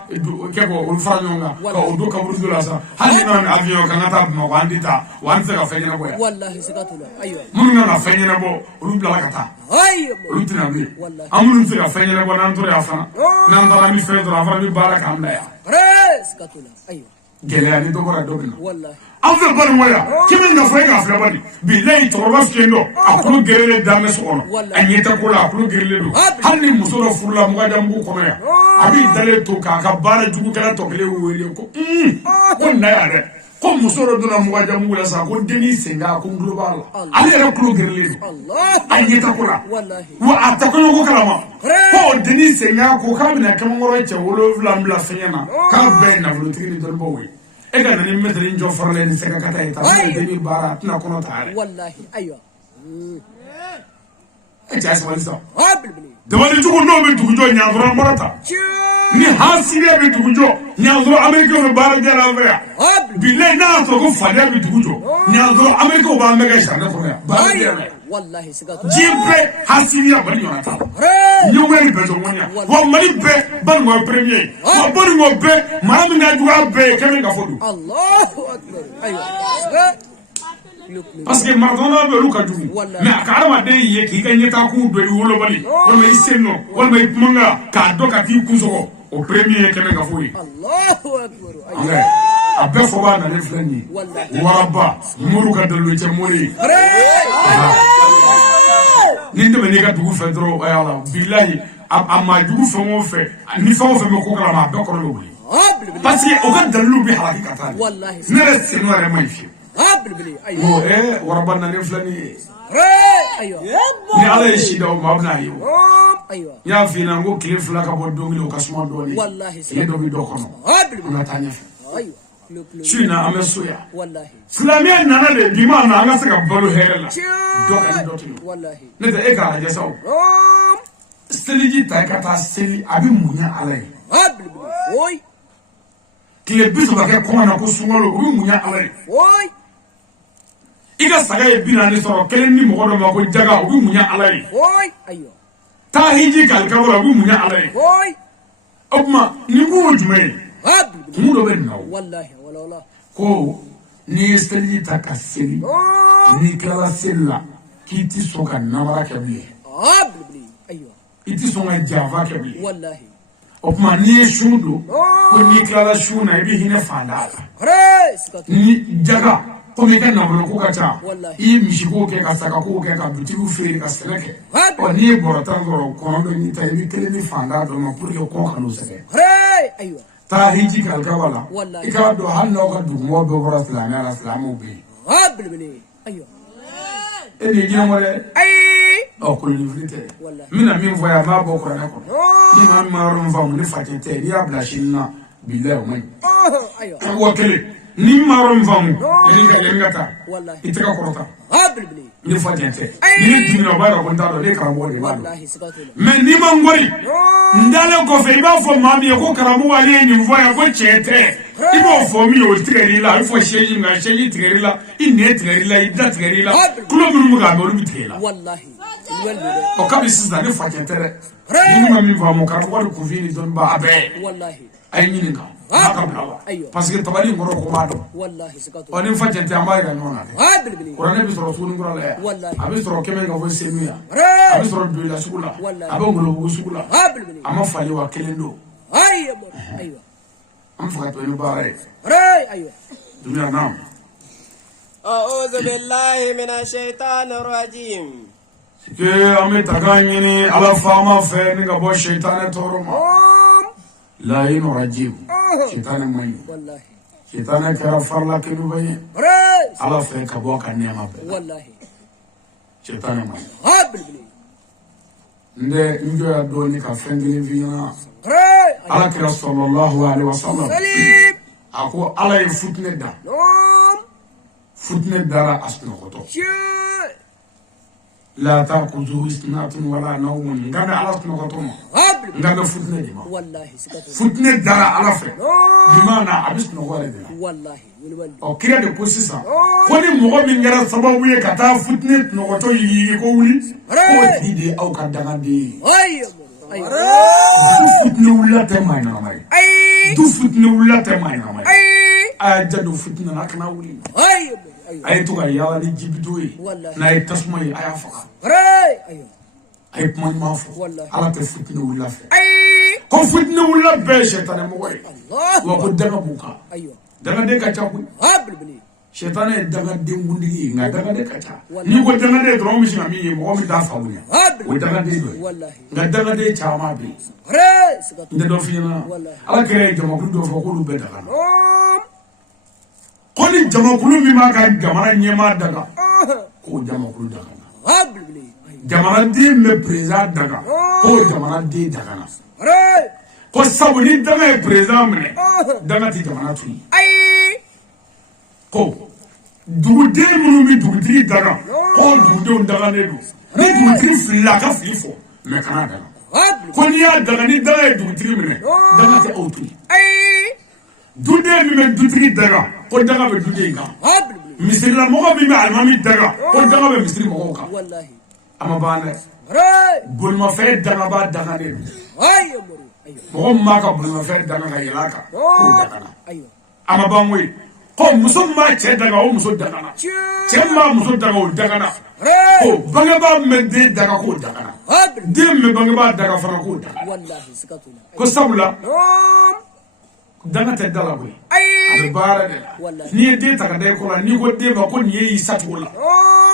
keko ul faranyonga ko do ka burdu la sa hali na avion ka ngata ma wandita wanse ka fenyana boya wallahi sikatula ayo mun na fenyana bo ul bla kata ayo ul tina bi amul se ka fenyana bo nan tore afana nan dara mi fe doro afana mi baraka amla ya sikatula ayo gele ani do gora do bino wallahi after bari moya kimin na fay ka afla bari billahi torba skendo akulu gerele dame sono anyeta ko la akulu gerele do hanni musoro furla mo gadam bu kono ya abi dale to ka bara jugu kala to kele wele ko ko na ya de ko musoro do na mo gadam bu la sa ko deni senga ko global ale re akulu gerele do anyeta ko la wa atakolo ko kala ma ko deni senga ko kamina kamoro che wolo vlamla fenyana ka ben na vlotini do bowe ega na ni metri njo forle ni seka kata eta deni bara tuna kono tare wallahi aywa jas walisa de wali jugo no be dugo nyaadro marata ni hasibe be dugo nyaadro amerika be bara de la vera billahi na to ko fada be dugo nyaadro amerika ba mega shana ko ya bara de wallahi sigatu jibe hasibe bali yonata ñu wéri be do wonya wa mali be ban mo premier wa ban mo be maami na duga be kemi nga fodu Allahu akbar aywa parce que Maradona be luka dugu mais akarama de ye ki gagné ta ku do wolo bali wala may senno wala may manga ka do ka ti kuzo o premier kemi nga fodu Allahu akbar aywa abbe fo ba na le flani waraba muru ka dalo ci mori ninde me nega dugu fe dro ayala billahi amma dugu fe mo fe ni fa mo fe me ko kala ma do ko lo wuli parce que o ka dalu bi halaki kata wallahi nere seno re mai fi ayo warabana ne flani ayo ni ala shi da ma bna yi ayo ya fi na ngo kile flaka bo do ngilo kasuma do ni wallahi se do bi do ko no na tanya ayo China amesoya wallahi Islamia nana le bima na anga saka balo herela doka dotu wallahi ne da eka haja saw seliji takata seli abi munya alai oy kile bisu bake ko na ko sungolo abi munya alai oy iga saga e bina ni soro kelen ni mo do ma ko jaga abi munya alai oy ayo ta hiji kal kabura abi munya alai oy obma ni mo jumai mudo be naw wallahi wala ko ni seliji takaseli ni kala sella kiti soka nawara kabli aywa iti songa java kabli wallahi opma ni shudo ko ni kala shuna ibi hina fandala ni jaga ko me kana bolo ko kacha i mishiko ke ka saka ko ke ka butibu fere ka seleke o ni borata ngoro ko ndo ni tayi ni tele ni fandala do ma pour ko kanu seke aywa تاهيجي كالكوالا والله إكادو هنو كدو مو بورا سلامي على سلامو بي بلبلي أيوة إني جينا مرة أي أو كل نفرته والله من مين فيا ما بكرة نكون لما ما رنفهم نفتته يا بلاشينا بالله ومن أيوة وكله نما رنفهم ينقطع والله يتكا كرتا بلبلي نفتته نيجي نبارك كنتارو ليه كرامولي والله سكتنا من نما ngori ndale ko fe ba fo mami ko karamu wale ni mvoya ko chete ibo fo mi o tirela ifo sheyi nga sheyi tirela ine tirela ida tirela kulo mu ga do lu tirela wallahi o kabi sisa ne fa kentere ni mami va mo karamu wale ku vini don ba abe wallahi ay ni nga parce que tabali ngoro ko mado wallahi sikato oni fa kente amay ga nona bلبلي qur'an bi soro sunu ngoro la wallahi abi soro keme ga fo senuya abi soro duila sugula abi ngolo bu sugula بلبلي ama fali wa kelendo أيوة am fa to ni bare أيوة dunya nam أعوذ بالله من الشيطان الرجيم ke ame taganyini ala fama fe ni ga bo shaytan toroma la yin rajim shaytan mai والله shaytan kara farla kinu baye ala fe ka bo kan nema be والله shaytan mai بلبلي nde njo ya do ni ka fengili vina ala kira sallallahu alaihi wasallam سليم ako ala e futne da futne dara asno koto la taquzu isnatun wala nawmun ngada ala asno koto ma ngada futne di ma والله سكتنا futne dara ala fe bimana abisno wala de والله والله o kira de ko sisa ko ni mogo min ngara sababu ye kata futne no koto yi ko wuli ko tidi au ka daga de du futne wula te mai na mai du futne wula te mai na mai a jadu futne na kana wuli ay to ga yala ni jibito yi na ay tasma yi aya faka ay man ma fu ala te futne wula fe ko futne wula be shetane mo way wa ko daga buka أيوة daga de ka cha ku بلبلي shetane daga de ngundi nga daga de ka cha ni ko daga de drum mi shina mi mo mi da fa wunya o daga de do والله nga daga de cha ma bi سكتنا nde do fi na ala kere jama ku do fa ko lu be daga ko ni jama ku mi ma ka gamara nyema daga ko jama ku daga بلبلي jamana de me président daga ko jamana de daga na ko sabu ni daga e président mene daga ti jamana tu ko dugu de munu mi dugu tigi daga ko dugu de daga ne do ni dugu tigi fila ka fili fo me kana daga ko ni ya daga ni daga e dugu tigi mene daga ti autu du de mi me du tigi daga ko daga be du de ga بلبلي misiri la mogo mi me almami daga ko daga be misiri mogo ka والله ama bane bulma fe daga ba daga ne do أيوة mogo ma ka bulma fe daga ka yelaka ko daga na أيوة ama banwe ko muso ma che daga o muso daga na che ma muso daga o daga na ko bangaba me de daga ko daga na بلبلي de me bangaba daga fana ko daga والله سكتنا ko sabula daga te dala boy abe bara de والله ni de daga de ko la ni ko de ba ko ni yi satu la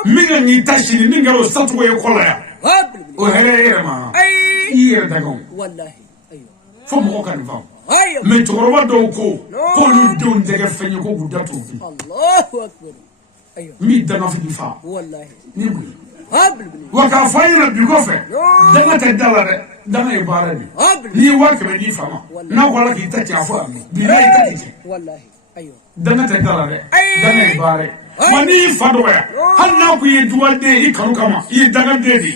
mi ga ni tashi ni ngaro satu ko ko la ya بلبلي o hele ere ma ire daga والله أيوة fo mo kan fam أيوة me toroba do ko lu don dege fenye ko gudatu الله أكبر أيوة mi daga fi fa والله ni bu بلبلي waka fayira bi kofe daga te dala de daga e bara ni بلبلي ni wa ke ni fama na wala ki ta cha fa bi na ita ki والله أيوة daga te dala de daga e bara mani fado ya han na ku ye duwal de i kanu kama i daga de di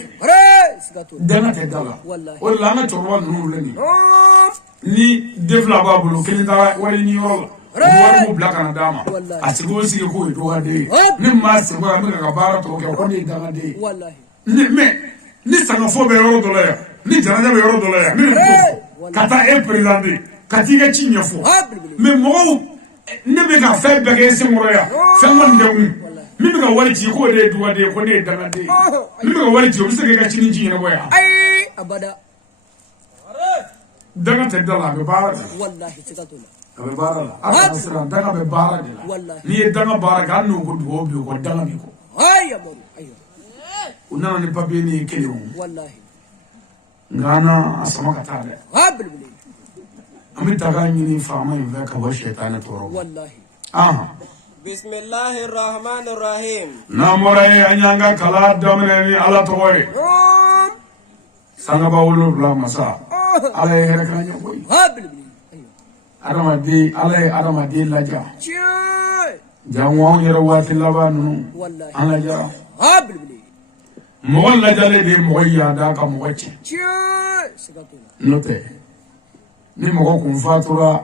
سكتنا daga te dala والله o la na chorwa nuru le ni devla ba bulu kini da wali ni yoro wari mu bila kana dama a sigi o sigi ko ye duwa de ni ma sigi a mi ka baara tɔ kɛ ko ne ye daga de والله ni mais ni sangafo bɛ yɔrɔ dɔ la yan ni janaja bɛ yɔrɔ dɔ la yan ne de b'o fɔ ka taa e présenté ka t'i ka ci ɲɛfɔ mais mɔgɔw ne bɛ ka fɛn bɛɛ kɛ e senkɔrɔ yan fɛn kɔni tɛ kun min bɛ ka wari ci k'o de ye duga de ye ko ne ye daga de ye min bɛ ka wari ci o bɛ se k'e ka cini ci ɲɛnabɔ yan أبدا daga tɛ da la a bɛ baara de la والله سكتنا a bɛ baara la a kana siran daga bɛ baara de la n'i ye daga baara kɛ hali n'o ko dugawu b'i kɔ daga b'i kɔ أيوة u nana ni papiye ni ye kelen o والله nka an na a sama ka taa dɛ بلبلي أمي تغاني فاما يفك وشيطان تورو والله بسم الله الرحمن الرحيم ناموراي أنيانغا كلا دومني على توي سانغا باولو بلا مسا على هركان يوي أرمادي على أرمادي لاجا جامو يروات اللبان أنا جا مغل لاجا لدي مغيا داكا مغيتش نوتي ni mɔgɔ kun fatura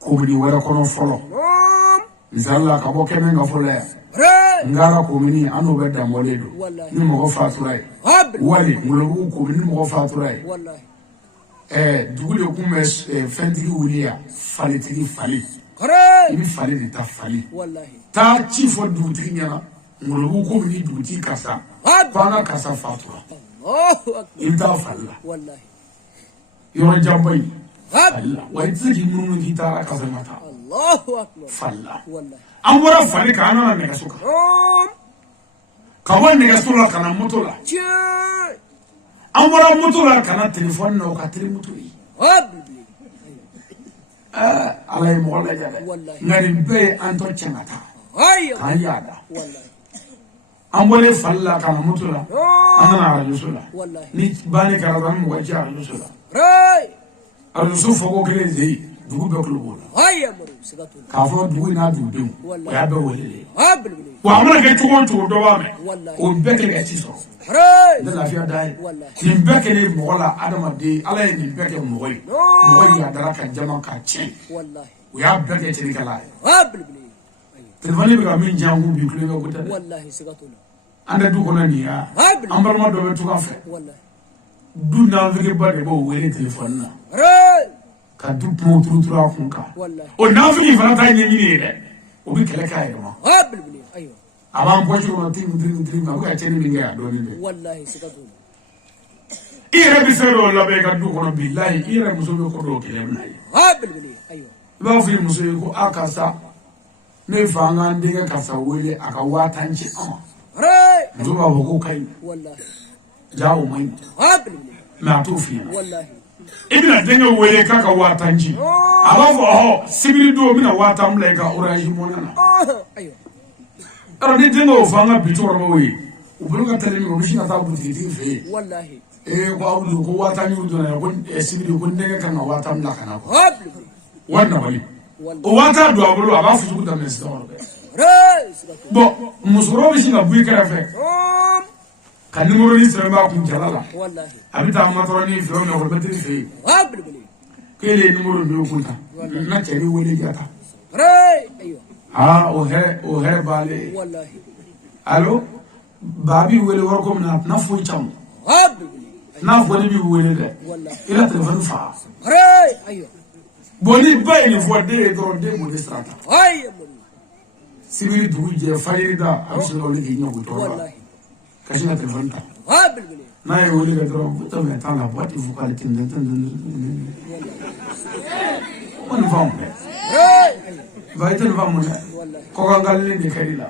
komini wɛrɛ kɔnɔ fɔlɔ misali la ka bɔ kɛmɛ ka fɔlɔ yan ngara komini an n'o bɛ danbɔlen don ni mɔgɔ fatura ye wali ngolobugu komini ni mɔgɔ fatura ye dugu de kun bɛ fɛntigi wuli yan falitigi fali i bɛ fali de ta fali taa ci fɔ dugutigi ɲɛna ngolobugu komini dugutigi karisa ko an ka karisa fatura i bɛ taa fali la yɔrɔ janba in falla wai zigi mun ki tara ka zama ta Allahu akbar falla an wara fali ka ana ne suka ka wani ga sura kana mutula an wara mutula kana telefon na ka tele mutuli alai mo la jada ngari be an to changata kan yada an wale falla kana mutula an na rasula ni bani karaban mo waja rasula Arusu fogo krezi dugu bɛ kulo la k'a fɔ dugu n'a dugudenw o y'a bɛɛ wele wa a mana kɛ cogo o cogo dɔ b'a mɛn o bɛɛ kɛ ka ci sɔrɔ ne lafiya da ye nin bɛɛ kɛlen mɔgɔ la adamaden ala ye nin bɛɛ kɛ mɔgɔ ye mɔgɔ yadara ka jama ka tiɲɛ o y'a bɛɛ kɛ tilikɛla ye telefɔni bɛ ka min diyan kun bi kulonkɛ ko tɛ dɛ an tɛ du kɔnɔ nin ya an balima dɔ bɛ tunga fɛ du naanfiriba de b'o wele telefɔni na ka du kuma turu a kun kan o naanfiri fana ta ɲɛɲini ye dɛ o bɛ kɛlɛ k'a yɛrɛ ma a b'an bɔ cogo min tiri ma a bɛ ka cɛnni min kɛ a dɔɔnin dɛ i yɛrɛ bɛ fɛn dɔw labɛn i ka du kɔnɔ bilahi i yɛrɛ muso bɛ ko dɔw kɛlɛ bɛ na ye i b'a fɔ i muso ye ko a karisa ne fa an k'an denkɛ karisa wele a ka 5000 ci an ma muso b'a fɔ k'o ka ɲi ja o man ɲi mɛ a t'o f'i ɲɛna i bɛna denkɛ wele k'a ka 5000 ci a b'a fɔ sibiri don bɛna 5000 bila i ka orange money na alors ni denkɛ y'o fɔ an ka bi cɛkɔrɔbaw ye u bolo ka teli min u bɛ sin ka taa butigitigi fɛ yen ko aw ko 5000 donna ko sibiri ko denkɛ kan ka 5000 bila ka na ko wari nabali o 5000 don a bolo a b'a fɔ sugu daminɛ sisan kɔrɔ bon musokɔrɔba bɛ sin ka bɔ i kɛrɛfɛ ka numéro ni sɛbɛn b'a kun jala la a bɛ taa matɔrɔni fɛ o nafolobatiri fɛ yen k'ele ye numéro min kun ta na cɛ ni wele jata o hɛrɛ b'ale ye allo ba b'i wele wari ko min na a tɛna foyi camu n'a fɔ ne b'i wele dɛ i ka telefɔni fa bon ni ba ye nin fɔ den ye dɔrɔn den b'o de sira ta sibiri dugu jɛ fajiri da a bɛ sɔrɔ olu k'i ɲɛ k'u tɔɔrɔ la kasi na telefɔni ta n'a ye wele kɛ dɔrɔn ko tɛmɛ t'a la boîte vocale tin ko nin faamu dɛ ba i tɛ nin faamu dɛ kɔkankalinen de ka di la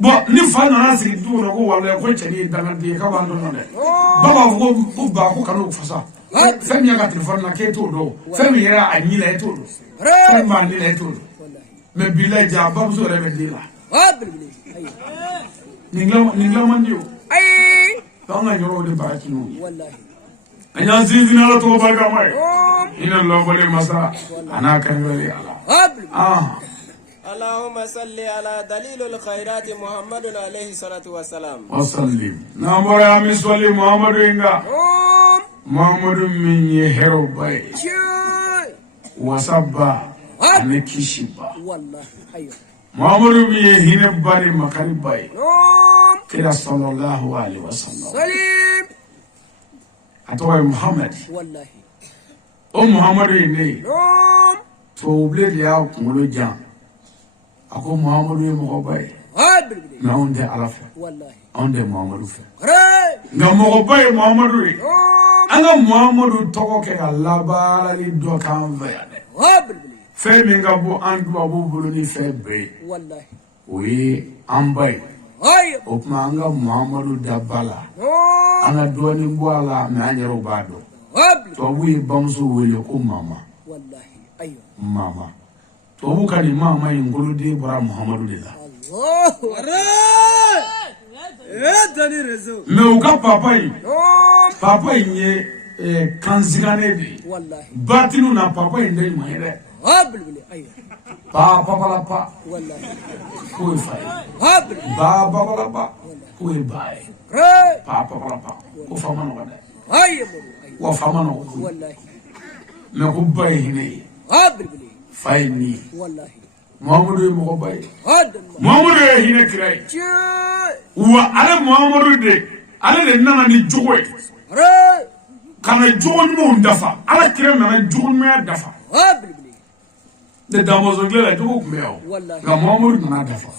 bon ni fa nana sigi du kɔnɔ ko walayi ko cɛnin ye dangaden ye k'a b'an dɔn dɛ ba b'a fɔ ko ba ko kan'o fasa fɛn min y'a ka telefɔni na k'e t'o dɔn fɛn min yɛrɛ a ɲi la e t'o dɔn fɛn min b'a ni la e t'o dɔn mais bilayi ja bamuso yɛrɛ bɛ den la nin dilan man di o an ka yɔrɔw de baara kinu ye an y'an sinsin ala tɔgɔ barikama ye hinɛ lɔbɔlen masa a n'a kɛrɛfɛli ala اللهم صل على دليل الخيرات محمد عليه الصلاة والسلام وسلم نامور يا صلي محمد إنغا محمد من يهرو باي وصبا نكشبا والله أيوه محمد من يهين باري مكان باي كده صلى الله عليه وسلم سليم أتوى محمد والله محمد إني توبلي يا كمولو جان ako muhammadu ye mɔgɔ ba ye mais anw tɛ ala fɛ anw tɛ muhammadu fɛ nka mɔgɔ ba ye muhammadu ye an ka muhammadu tɔgɔ kɛ ka labaarali dɔ k'an fɛ yan dɛ fɛn min ka bɔ an tubabu bolo ni fɛn bɛɛ ye o ye an ba ye o tuma an ka muhammadu da ba la an ka dɔɔnin bɔ a la mais an yɛrɛw b'a dɔn tubabu ye bamuso wele ko mama wallahi ayo mama tubabu ka ni mama ye ngolode bɔra Muhamadu de la dani rezo mais u ka papa in ye kanzigane de wallahi batinu na papa in de ma yɛrɛ ayo papa la pa wallahi ko fa habl baba la pa ko ba papa la pa ko fa ma no da ayo wa fa ma no wallahi mais ko bay hine habl fay ni wallahi Muhammadu mo bay adam Muhammadu hine kirai wa ala Muhammadu de ala de nana ni jogo kana jogo mu dafa ala kire nana jogo mu dafa de damozo ngela jogo kumeo ga Muhammadu nana dafa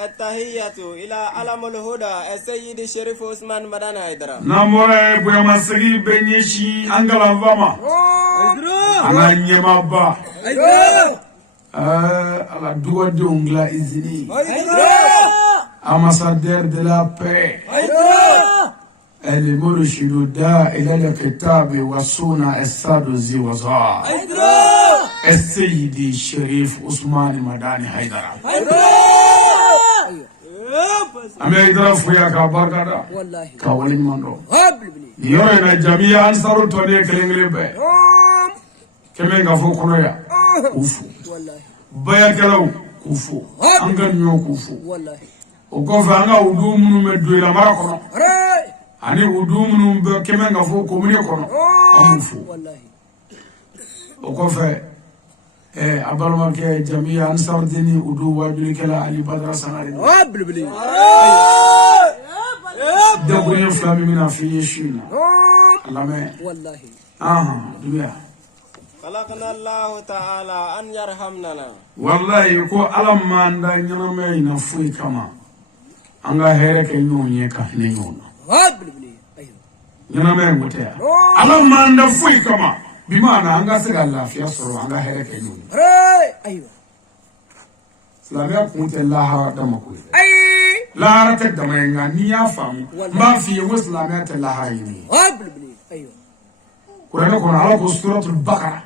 التحية إلى علم الهدى السيد الشريف عثمان مدان حيدر namore boya masigi benyeshi angala vama ana nyema ba ala duwa de ongla izini ambassadeur de la paix المرشد الداعي إلى الكتاب والسنة السادس وزار السيد الشريف عثمان مداني حيدر أمي إدراف يا كبركة كولين مندو يورينا جميع أنصار التونية كلينغلي بي كمين غفو كنويا كوفو بيا كلاو كوفو أنغا نيو كوفو وكوفو أنغا ودوم مدوي لمارا كنو أني ودوم كمين غفو كومني كنو أموفو وكوفو أبلغ جميع أنصار ديني ودو وابلي كلا علي بدر سناري وابلي دبرين فلامي من في شينا الله والله دنيا خلقنا الله تعالى أن يرحمنا والله يكو ألم ما عندنا نمي نفوي كما أنغا هيرك نوني كهني نونا وابلي أيوه نمي متى ألم ما عندنا فوي كما بمعنى أنغا سير الله في أسرع أنغا هيرك نوني أيوه سلامي كنت الله دمكوي لا رتك دمينا نيا فام ما في وسلامي تلا هايني وابلي أيوه قرآن كون على سورة البقرة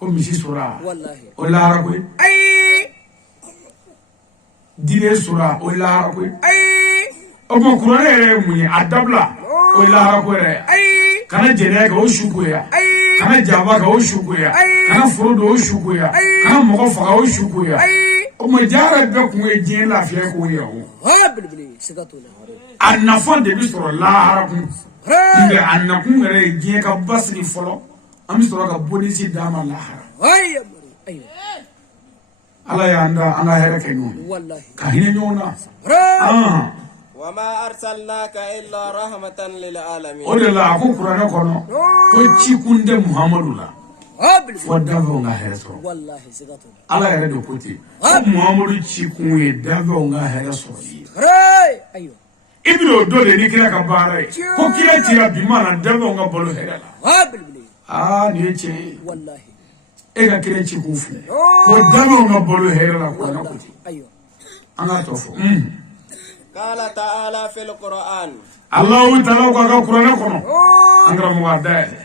كم مشي سورة والله ولا عربي دين سورة ولا عربي أما قرآن مني أدبلا ولا عربي كنا جناك أو شوكويا كنا جابك أو شوكويا كنا فرود أو شوكويا كنا مغفق أو شوكويا أما جارك بكم يجين لا فيك وياه وابلي سكتونا النفان دبي لا عربي nge anakun yɛrɛ diɲɛ ka basigi fɔlɔ an bɛ sɔrɔ ka bonisi d'a ma lahara ala y'an da an ka hɛrɛ kɛ ɲɔgɔn ka hinɛ ɲɔgɔn na وما أرسلناك إلا رحمة للعالمين o de la a ko kuranɛ kɔnɔ ko cikun tɛ Muhamadu la fɔ dafɛnw ka hɛrɛ sɔrɔ ala yɛrɛ de ko ten ko Muhamadu cikun ye dafɛnw ka hɛrɛ sɔrɔ ye ibiro do de ni kira ka baara ye ko kira tira bi mana dɛmɛw ka balo hɛrɛ la ni ye tiɲɛ ye wallahi e ka kira ci kun filɛ ko dɛmɛw ka balo hɛrɛ la ko ko ten an ka tɔ fɔ قال تعالى في القرآن Allahu ta'ala ko ka kuranɛ kɔnɔ an karamɔgɔ a dayɛlɛ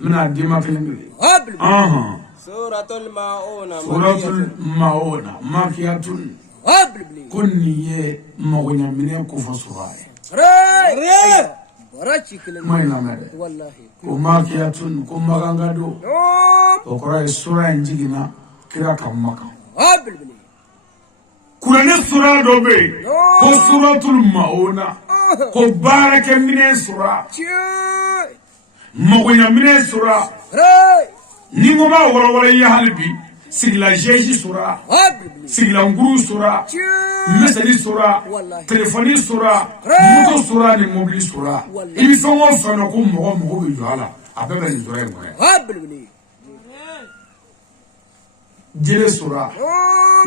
n bɛna d'i ma kelen kelen سورة الماعون suratul mauna makiyatun ko nin ye magoɲaminɛ kofɔ sura ye ma in lamɛn dɛ ko makiyatun ko maganga don o kɔrɔ ye sura in jiginna kira ka Maka kuranɛ sura dɔ bɛ yen ko suratul mauna ko baarakɛminɛ sura magoɲaminɛ sura ni ko ma wɔlɔwɔlɔ i ye hali bi sigila jeji sura sigila nguru sura meseli sura telefoni sura moto sura ni mobili sura i bɛ fɛn o fɛn na ko mɔgɔ bɛ jɔ a la a bɛɛ bɛ nin sura in kɔnɔ jele sura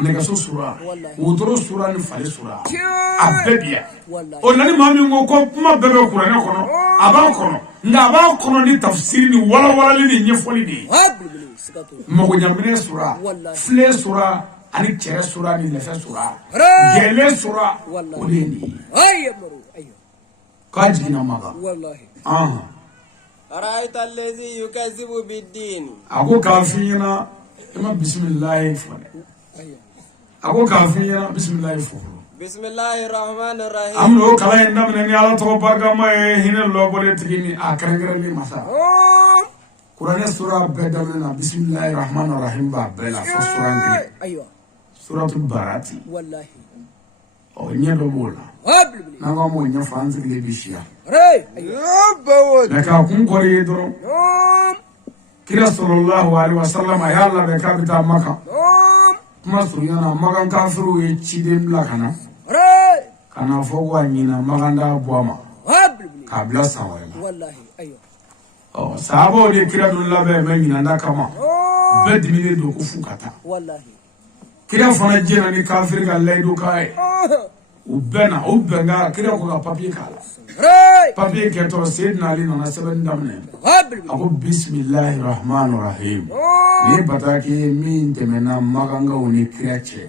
nɛgɛso sura wotoro sura ni fale sura a bɛɛ bi yan o la ni maa min ko kuma bɛɛ bɛ kuranɛ kɔnɔ a b'a kɔnɔ nka a b'a kɔnɔ ni tafsiri ni walawalali ni ɲɛfɔli de ye magoɲaminɛ sura filɛ sura ani cɛrɛ sura ni lɛfɛ sura gɛlɛ sura o de ye nin ye كاجينا مغا والله أرأيت الذي يكذب بالدين أقول كافينا إما بسم الله فعل أيوة أقول كافينا بسم الله فعل بسم الله الرحمن الرحيم أملو كلا يندم نني على توبارك ما هنا لو بقول تجيني أكرنغرني مسا قرآن سورة بدمنا بسم الله الرحمن الرحيم بابلا فسورة أيوة سورة البراتي والله أو نيادو بولا نعم مو نيفانز كلي بيشيا لكن أكون قريه درو كلا صلى الله عليه وسلم يا الله بكابتا مكة ما سريانا مكان كافرو يشيدم لكنا كنا فوق ويننا مكان دا بوما كابلا سوينا والله أيوة sahabaw de kira dun labe men ɲinanda kama bɛɛ diminen don ko fu ka taa kira fana jɛna ni kafiri ka layidu k'a ye u bɛnna u bɛnka kira ko ka papiye k'a la papiye kɛtɔ Seydina Ali nana sɛbɛnni daminɛ a ko bisimilahi rahmani rahim ni bataki ye min tɛmɛna magangaw ni kira cɛ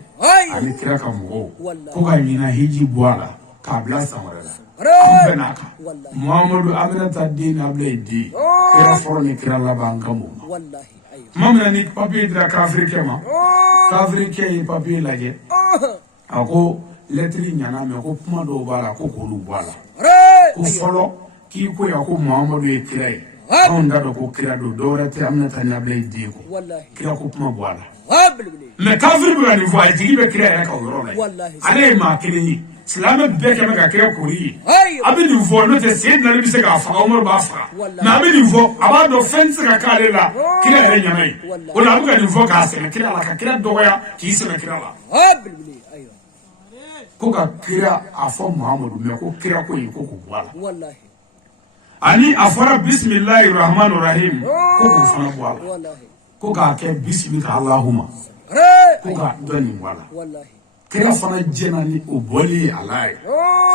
ani kira ka mɔgɔw ko ka ɲina hiji bɔ a la k'a bila san wɛrɛ la Benaka Muhammadu Aminata din ablay di kira forni kira laban kamu mamna ni papier dra kafrike ma kafrike yi papier laje ako letri nyana me ko kuma do bala ko kolu bala ko folo ki ko ya ko Muhammadu e kira yi on da ko kira do dorate Aminata ni ablay di ko kira ko kuma bala me kafir bi ni voye tigi be kira ya ka yoro la ale ma kini Silame bɛɛ ka kira kori a bɛ nin fɔ n'o tɛ Seydina Ali bɛ se k'a faga Umaru b'a faga mais a bɛ nin fɔ a b'a dɔn fɛn tɛ se ka k'ale la kira yɛrɛ ɲana ye o la a bɛ ka nin fɔ k'a sɛnɛ kira la ka kira dɔgɔya k'i sɛnɛ kira la ko ka kira a fɔ Muhamadu mais ko kira ko in ko k'o bɔ a la ani a fɔra bisimilahi rahmani rahim ko k'o fana bɔ a la ko k'a kɛ bisimila Allahumma ko ka dɔ nin bɔ a la kira fana jɛna ni o bɔli ye ala ye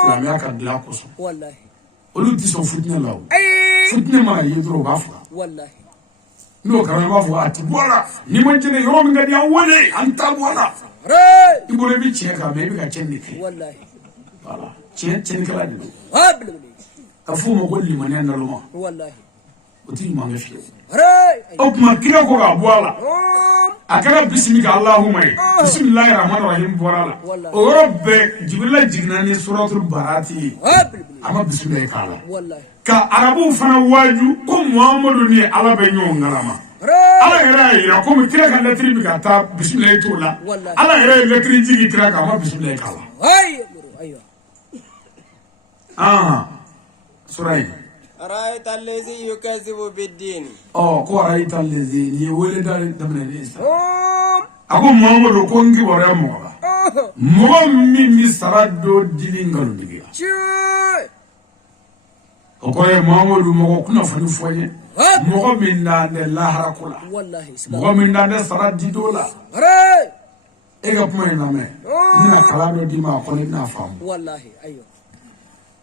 silamɛya ka dilan kosɔn olu tɛ sɔn fitinɛ la o fitinɛ mana ye dɔrɔn u b'a faga n'o kɛra i b'a fɔ a ti bɔ a la n'i ma jɛnɛ yɔrɔ min ka di an wele an ta bɔ a la i bolo i bɛ tiɲɛ kan mais i bɛ ka tiɲɛ de kɛ voilà tiɲɛnikɛla de don ka fɔ o ma ko limaniya naloma o tɛ ɲuman kɛ fiyewu o tuma kira ko k'a bɔ a la a kɛra bisimila Allahumma ye bisimilahi rahmani rahim bɔra la o yɔrɔ bɛɛ Jibrila jiginna ni suratul barati ye a ma bisimilahi k'a la ka arabuw fana waaju ko Muhammadu ni Ala bɛ ɲɔgɔn kalama Ala yɛrɛ y'a yira komi kira ka lɛtiri bɛ ka taa bisimilahi t'o la Ala yɛrɛ ye lɛtiri jigi kira kan a ma bisimilahi k'a la sura in أرأيت الذي يكذب بالدين ko أرأيت الذي ni wele da daminɛ ni sa a ko Muhammadu ko n kibaruya mɔgɔ la mɔgɔ min bɛ sara dɔ dili nkalontigiya o kɔrɔ ye Muhammadu mɔgɔ kunnafoni fɔ n ye mɔgɔ min dan tɛ lahara ko la mɔgɔ min dan tɛ sara di dɔ la e ka kuma in lamɛn n bɛna kalan dɔ d'i ma a kɔnɔ i bɛna faamu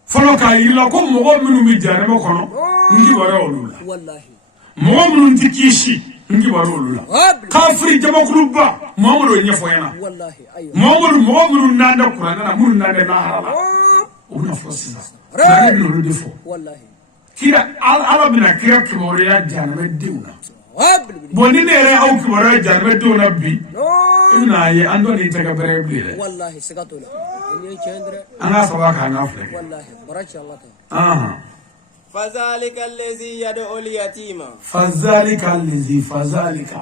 fɔlɔ k'a yirila ko mɔgɔ minnu bɛ jahanama kɔnɔ n kibaruya olu la mɔgɔ minnu tɛ kisi n kibaruya olu la kafiri jamakuluba Muhammadu y'o ɲɛfɔ ɲɛna Muhammadu mɔgɔ minnu n'an tɛ kuranɛ la minnu n'an tɛ lahara la o bɛna fɔ sisan ale bɛna olu de fɔ kira Ala bɛna kira kibaruya jahanama denw na bon ni ne yɛrɛ aw kibaruya jahanama denw na bi i bɛna ye an dɔ n'i tɛgɛ bɛrɛ bilen dɛ an ka saba k'an ka filɛ فذلك الذي يدعو اليتيم فذلك الذي فذلك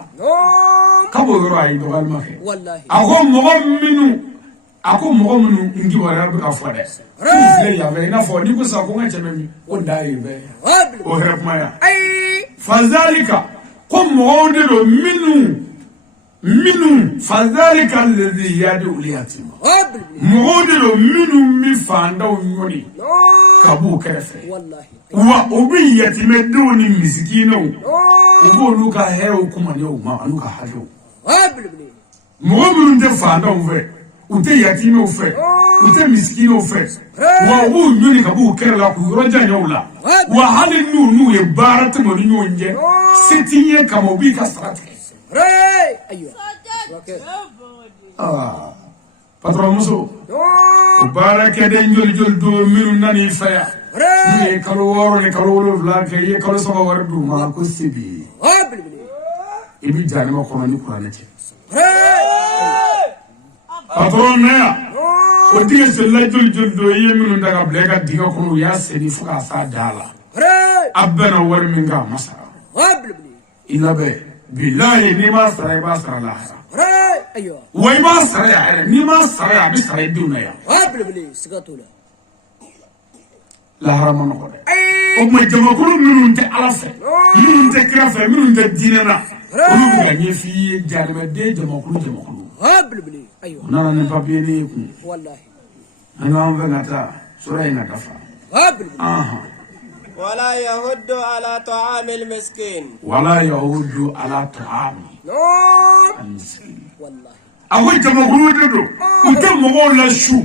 kabo yɔrɔ a ye dɔgɔyalima kɛ a ko mɔgɔ minnu n kibaruya bɛ ka fɔ dɛ k'u filɛ yan fɛ i n'a fɔ n'i ko sisan ko n ka cɛmɛ min ko da ye bɛɛ o hɛrɛ kuma ya fazalika ko mɔgɔw de don minnu fazalika alladhi yad'u al-yatima mɔgɔw de don minnu bɛ fandaw ɲɔni ka b'u kɛrɛfɛ wa u bɛ yatimɛdenw ni misikinɛw u b'olu ka hɛrɛw kumanew ma an'u ka hakɛw mɔgɔ minnu tɛ fandaw fɛ u tɛ yatimɛw fɛ u tɛ misikinɛw fɛ wa u b'u ɲɔni ka b'u kɛrɛ la k'u yɔrɔ janyaw la wa hali n'u ye baara tɛmɛ ni ɲɔgɔn cɛ se t'i ye kama u b'i ka sara tigɛ patron muso o baara kɛden joli joli don minnu nan'i fɛ yan ni kalo woro ni kalo woro vla ke ye kalo so woro du ma ko sibi ibi jani ma ko ni Qur'an ce patron ne o diga se la jul do ye minu daga blega diga ko ya seni fuka sa dala abana war min ga masa ila be billahi ni ma sara ba sara la ايوه وي ما سريع ني ما سريع بسريع الدنيا يا بلي سكاتولا لا حرام نقول او ما جما كل من انت علف من انت كراف من انت ديننا كل غني في جانب دي جما كل بلي ايوه انا نبابي ني والله انا ام فناتا سورينا كفا بلي ولا يهد على طعام المسكين ولا يهد على طعام المسكين والله أقول جمهور دو وتم لا شو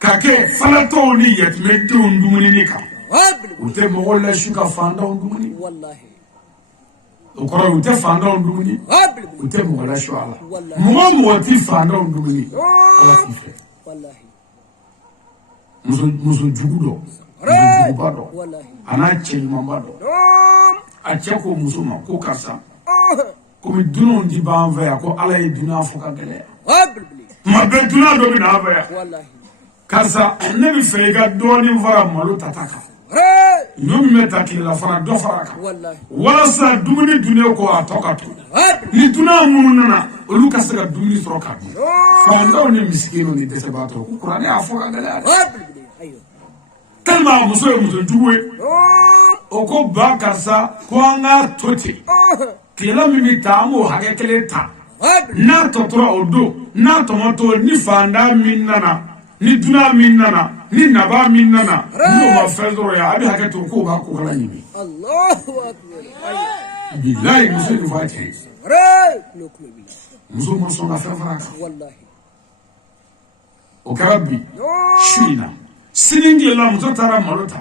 كاكي فلاتوني يتمدون دومينيكا وتم لا شو كفاندون دوميني والله وكره وتفاندون دوميني وتم لا شو على مو وتفاندون دوميني والله muso jugudo bado ana cheli mambado achako muso ma ko karsa komi dunon di banvaya ko ala yi duna fuka gele ma be duna do bi na baya wallahi karsa ne bi fe ga doni fara malu tataka nomi meta kila fara do fara ka wallahi wala sa dumuni dune ko atoka to ni duna mununa olu ka sega dumuni soro ka bi fa ndo ni miskino ni dese bato ko qur'ani afuka gele ayo kalma muso juwe o ko ba karsa ko anga toti kila mimi tamu hage kele ta na totoro odo na tomato ni fanda minnana ni duna minnana ni naba minnana no ma fezoro ya abi hage to ko ba ko kala ni Allahu akbar billahi muso ni fati no klubi muso na fara wallahi o karabi shina siningi la muso tara malota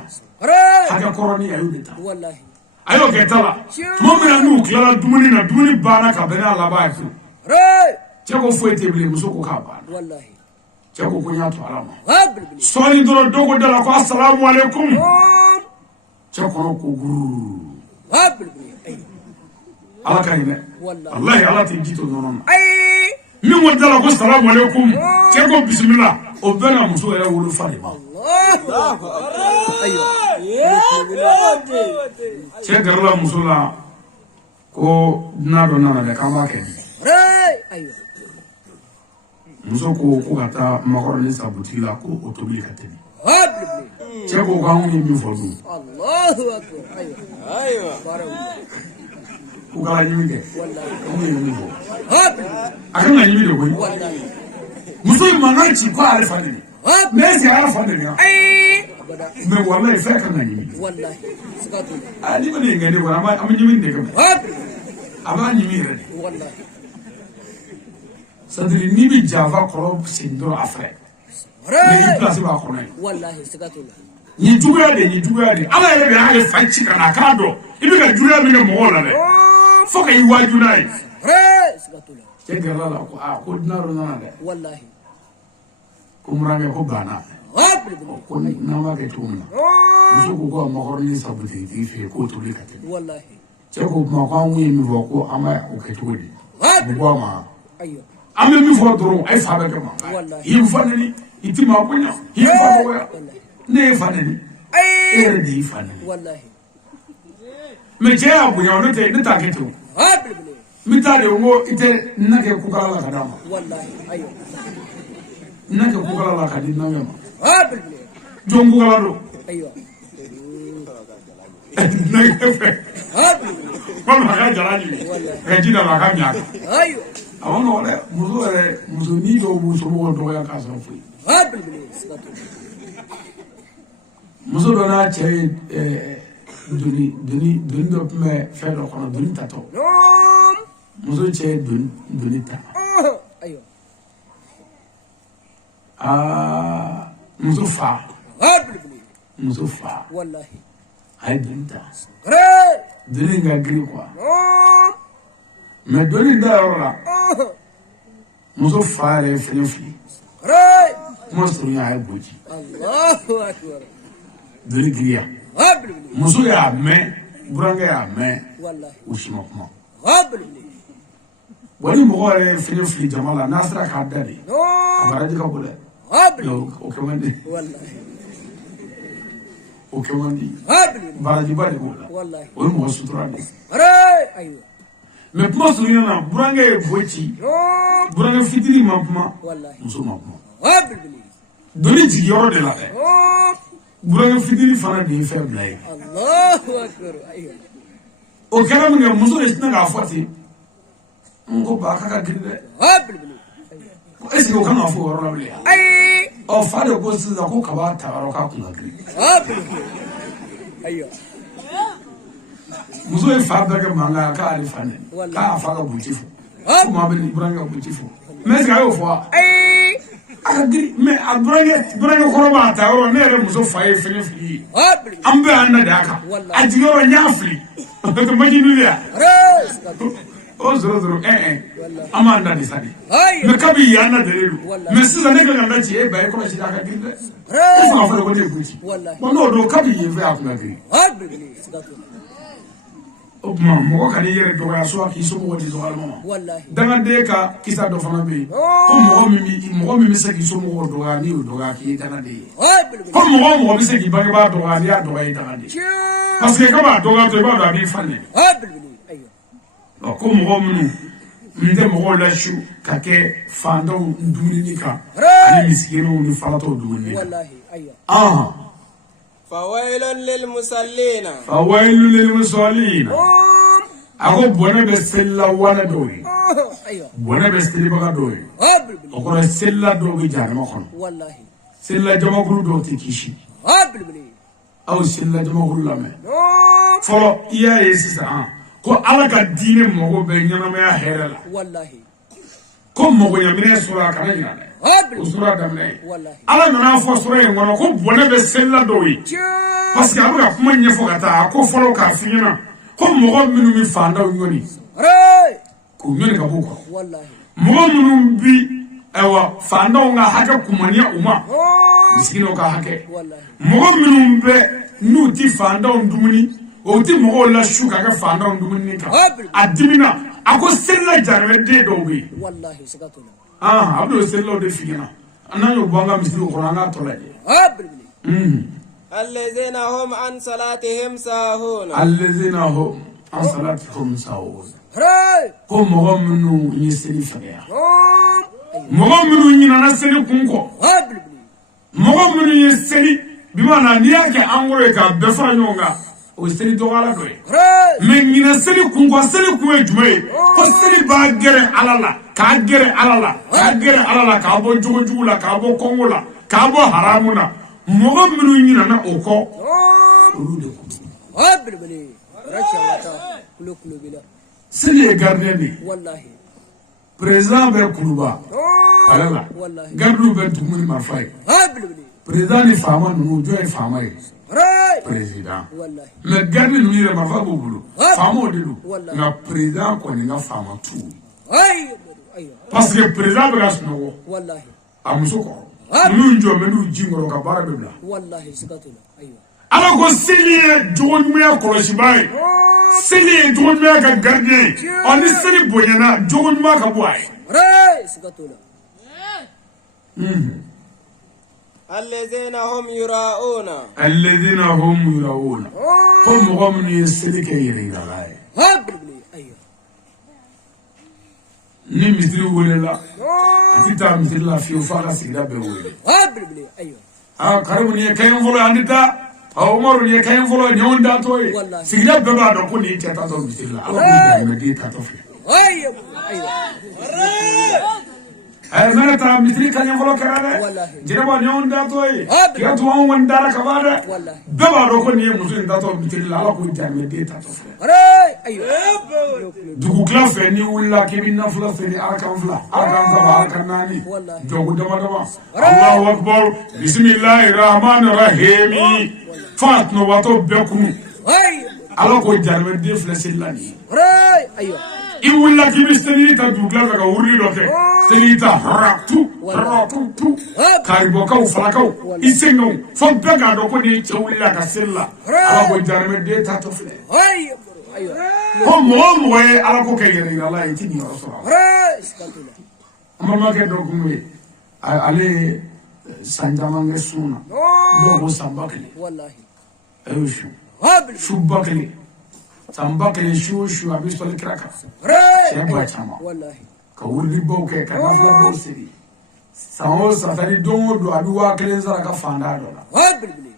hage koroni ayudeta wallahi ayo ketala momina nu klara dumuni na dumuni bana ka bena la ba fu cheko fuete bile muso ko ka ba wallahi cheko kunya to alama bili soni doro dogo dala ko assalamu alaikum cheko ko guru bili ay ala kayne wallahi ala ti jito nonon ay min wadala ko assalamu alaikum cheko bismillah o bena muso era wulu fari ba ayo che garla musula ko nado nana de kama ke ayo muso ko kata makoro ni sabutila ko otobili kateni bili che ko kan ni mi fodu Allahu akbar ayo ko kala ni de wallahi ni mi fo bili akan ni mi de ko wallahi muso mananchi ko ale fadini mesi ala fadini me wallahi fa kan ni mi wallahi sakatu ali bane ngani wala ma am ni mi de kam aba ni mi re wallahi sadri ni bi java ko sindo afre ni place ba ko nay wallahi sakatu ni juguya de ala yele be ha fa chika na kado ibi ka juguya mi mo wala le fo ka yi waju nay sakatu ke gala la ko dinaro na de wallahi ko murange ko bana bili ko na ma ke tumna muso ko makoro ni sabuti ti fe ko to le ka te wallahi che ko ma ko wi mi vo ko ama o ke to di bo ma ayo ame mi fo doro ai fa be ma yi fa ni iti ma ko nya yi fa ko ya ne fa ni ai di fa ni wallahi me je abu ya no te ni ta ke to bili mi ta de ngo ite na ke ku kala la ka dama wallahi ayo na ke ku kala la ka di na ma bili jongu kala do ayo na ke fe bili ko ma ga jara ni e ji da ma ka nya ayo awon wala muso ni do muso mo do ya ka san fu bili sakatu muso do na che duni do me fe do kono duni tato muso che duni ta ayo muso fa bili muso fa wallahi ay duni ta duni nga gri quoi mais duni da ora muso fa re fini fi mo so nya ay boji Allahu akbar doni giriya muso y'a mɛn burankɛ y'a mɛn u si ma kuma wa ni mɔgɔ yɛrɛ fini fili jama la n'a sera k'a da de a baraji ka bon dɛ o kɛ man di o kɛ man di barajiba de b'o la o ye mɔgɔ sutura de mais kuma surunya na burankɛ ye boyi ci burankɛ fitiri ma kuma muso ma kuma doni jigiyɔrɔ de la dɛ burankɛ fitiri fana de ye fɛn bila ye o kɛra min kɛ muso de sinna k'a fɔ ten n ko ba k'a ka girin dɛ ko est ce que o kan ka fɔ o yɔrɔ la bilen ɔ fa de ko sisan ko kaba ta yɔrɔ k'a kun ka girin muso ye fa bɛɛ kɛ mankan k'ale fa nɛ k'a fa ka bunti fɔ ko maa bɛ nin burankɛ ka bunti fɔ mais est ce que a y'o fɔ wa a ka girin mais a burankɛ kɔrɔ b'a ta yɔrɔ ne yɛrɛ muso fa ye fini fili ye an bɛɛ y'an na de a kan a jigiyɔrɔ n y'a fili o tɛ majini de ya o zoro an b'an da de sa de mais kabi yan na de do mais sisan ne ka kan da ci e ba ye kɔlɔsi a ka girin dɛ e fana fɔlɔ ko ne ye bunti bon n'o don kabi yen fɛ a kun ka girin o tuma mɔgɔ ka n'i yɛrɛ dɔgɔya so k'i somɔgɔ di dɔgɔyalima ma dangaden ka kisa dɔ fana bɛ yen ko mɔgɔ min bɛ se k'i somɔgɔ dɔgɔya n'i y'o dɔgɔya k'i ye dangaden ye ko mɔgɔ bɛ se k'i bangebaa dɔgɔya n'i y'a dɔgɔya i dangaden parce que k'a b'a dɔgɔya to i b'a dɔn a b'i fa nɛ ko mɔgɔ minnu n tɛ mɔgɔw lasiw ka kɛ fantanw dumunini kan ani misikinɛw ni falatɔw dumunini kan فويل للمصلين فويل للمصلين ako bɔnɛ bɛ selila wale dɔw ye bɔnɛ bɛ selibaga dɔw ye o kɔrɔ selila dɔw bɛ jahanama kɔnɔ selila jamakulu dɔw tɛ kisi aw selila jamakulu lamɛn fɔlɔ i y'a ye sisan ko ala ka diinɛ mago bɛ ɲɛnamaya hɛrɛ la ko magoɲaminɛ sɔrɔ a kana jira dɛ o sura daminɛ ye ala nana fɔ sura in kɔnɔ ko bɔnɛ bɛ selila dɔw ye parce que a bɛ ka kuma ɲɛfɔ ka taa a ko fɔlɔ k'a f'i ɲɛna ko mɔgɔ minnu bɛ fandaw ɲɔni k'u ɲɔni ka b'u kɔrɔ mɔgɔ minnu bi ayiwa fandaw ka hakɛ kumaniya u ma misikinɛw ka hakɛ mɔgɔ minnu bɛ n'u ti fandaw dumuni o ti mɔgɔw la su ka kɛ fandaw dumuni kan a dimina a ko selila jaramɛden dɔw bɛ yen a bɛ o selilaw de f'i ɲɛna n'an y'o bɔ an ka misiriw kɔnɔ an k'a tɔ lajɛ الذين هم عن صلاتهم ساهون الذين هم عن صلاتهم ساهون ko mɔgɔ minnu ye seli fɛgɛya mɔgɔ minnu ɲinana seli kun kɔ mɔgɔ minnu ye seli bi maana n'i y'a kɛ an kɔrɔ ye k'a bɛɛ fara ɲɔgɔn kan o ye seli dɔgɔyala dɔ ye mais ɲina seli kun kɔ seli kun ye jumɛn ye ko seli b'a gɛrɛ ala la k'a gɛrɛ ala la k'a gɛrɛ ala la k'a bɔ jogojugu la k'a bɔ kɔngɔ la k'a bɔ haramu na mɔgɔ minnu ɲinana o kɔ olu de kun seli ye gardien de ye président bɛ kuluba ale la gardiw bɛ dugu ni marifa ye président ni faama ninnu jɔn ye faama ye président mais gardi ninnu yɛrɛ marifa b'u bolo faamaw de don nka président kɔni ka faama t'u parce que président bɛ ka sunɔgɔ a muso kɔrɔ minnu jɔ bɛ n'u ji kɔrɔ ka baara bɛ bila ala ko seli ye jogo ɲumanya kɔlɔsiba ye seli ye jogo ɲumanya ka gardien ye ɔ ni seli bonyana jogo ɲuman ka bɔ a ye الذين هم يراؤون الذين هم يراؤون ko mɔgɔ minnu ye seli kɛ yɛrɛyirala ye ni misiri welela a ti taa misiri la fiyewu f'a ka sigida bɛɛ wele karibu nin ye kaɲɛ fɔlɔ ye an ti taa umaru nin ye kaɲɛ fɔlɔ ye ɲɔgɔn datɔ ye sigida bɛɛ b'a dɔn ko nin cɛ tatɔ misiri la ala k'o jamanaden tatɔ filɛ mɛnɛ taara misiri kaɲɛ fɔlɔ kɛra dɛ jɛnɛba ɲɔgɔn datɔ ye kɛ tun anw kɔni dara ka ban dɛ bɛɛ b'a dɔn ko nin ye muso in tatɔ misiri la ala k'o jamanaden tatɔ filɛ dugu tila fɛ n'i wulila k'i bɛ nafila feere arakan fila arakan saba arakan naani jɔnko dama dama alahu akbar bisimilahi rahmani rahimi fo a tɔnɔbatɔ bɛɛ kunu ala k'o jamanaden filɛ seli la nin ye iwulla kibi senita dugla ka wuri doke senita raktu raktu karibo ka ufalakaw isengo fo bega do ko ni chewulla ka sella ala ko jarme de ta to fle ايوه ko mo we ala ko kayere ala itini rasul amma ma ke do kumwe ale sanjamange suna do ko sambakle والله ayushu هابل shubakle sambakle shu abistole kraka sheba chama والله ka wuli boke ka nafla bo siri sawo safari dongo do aduwa kelen sara ka fanda do la هابل بلي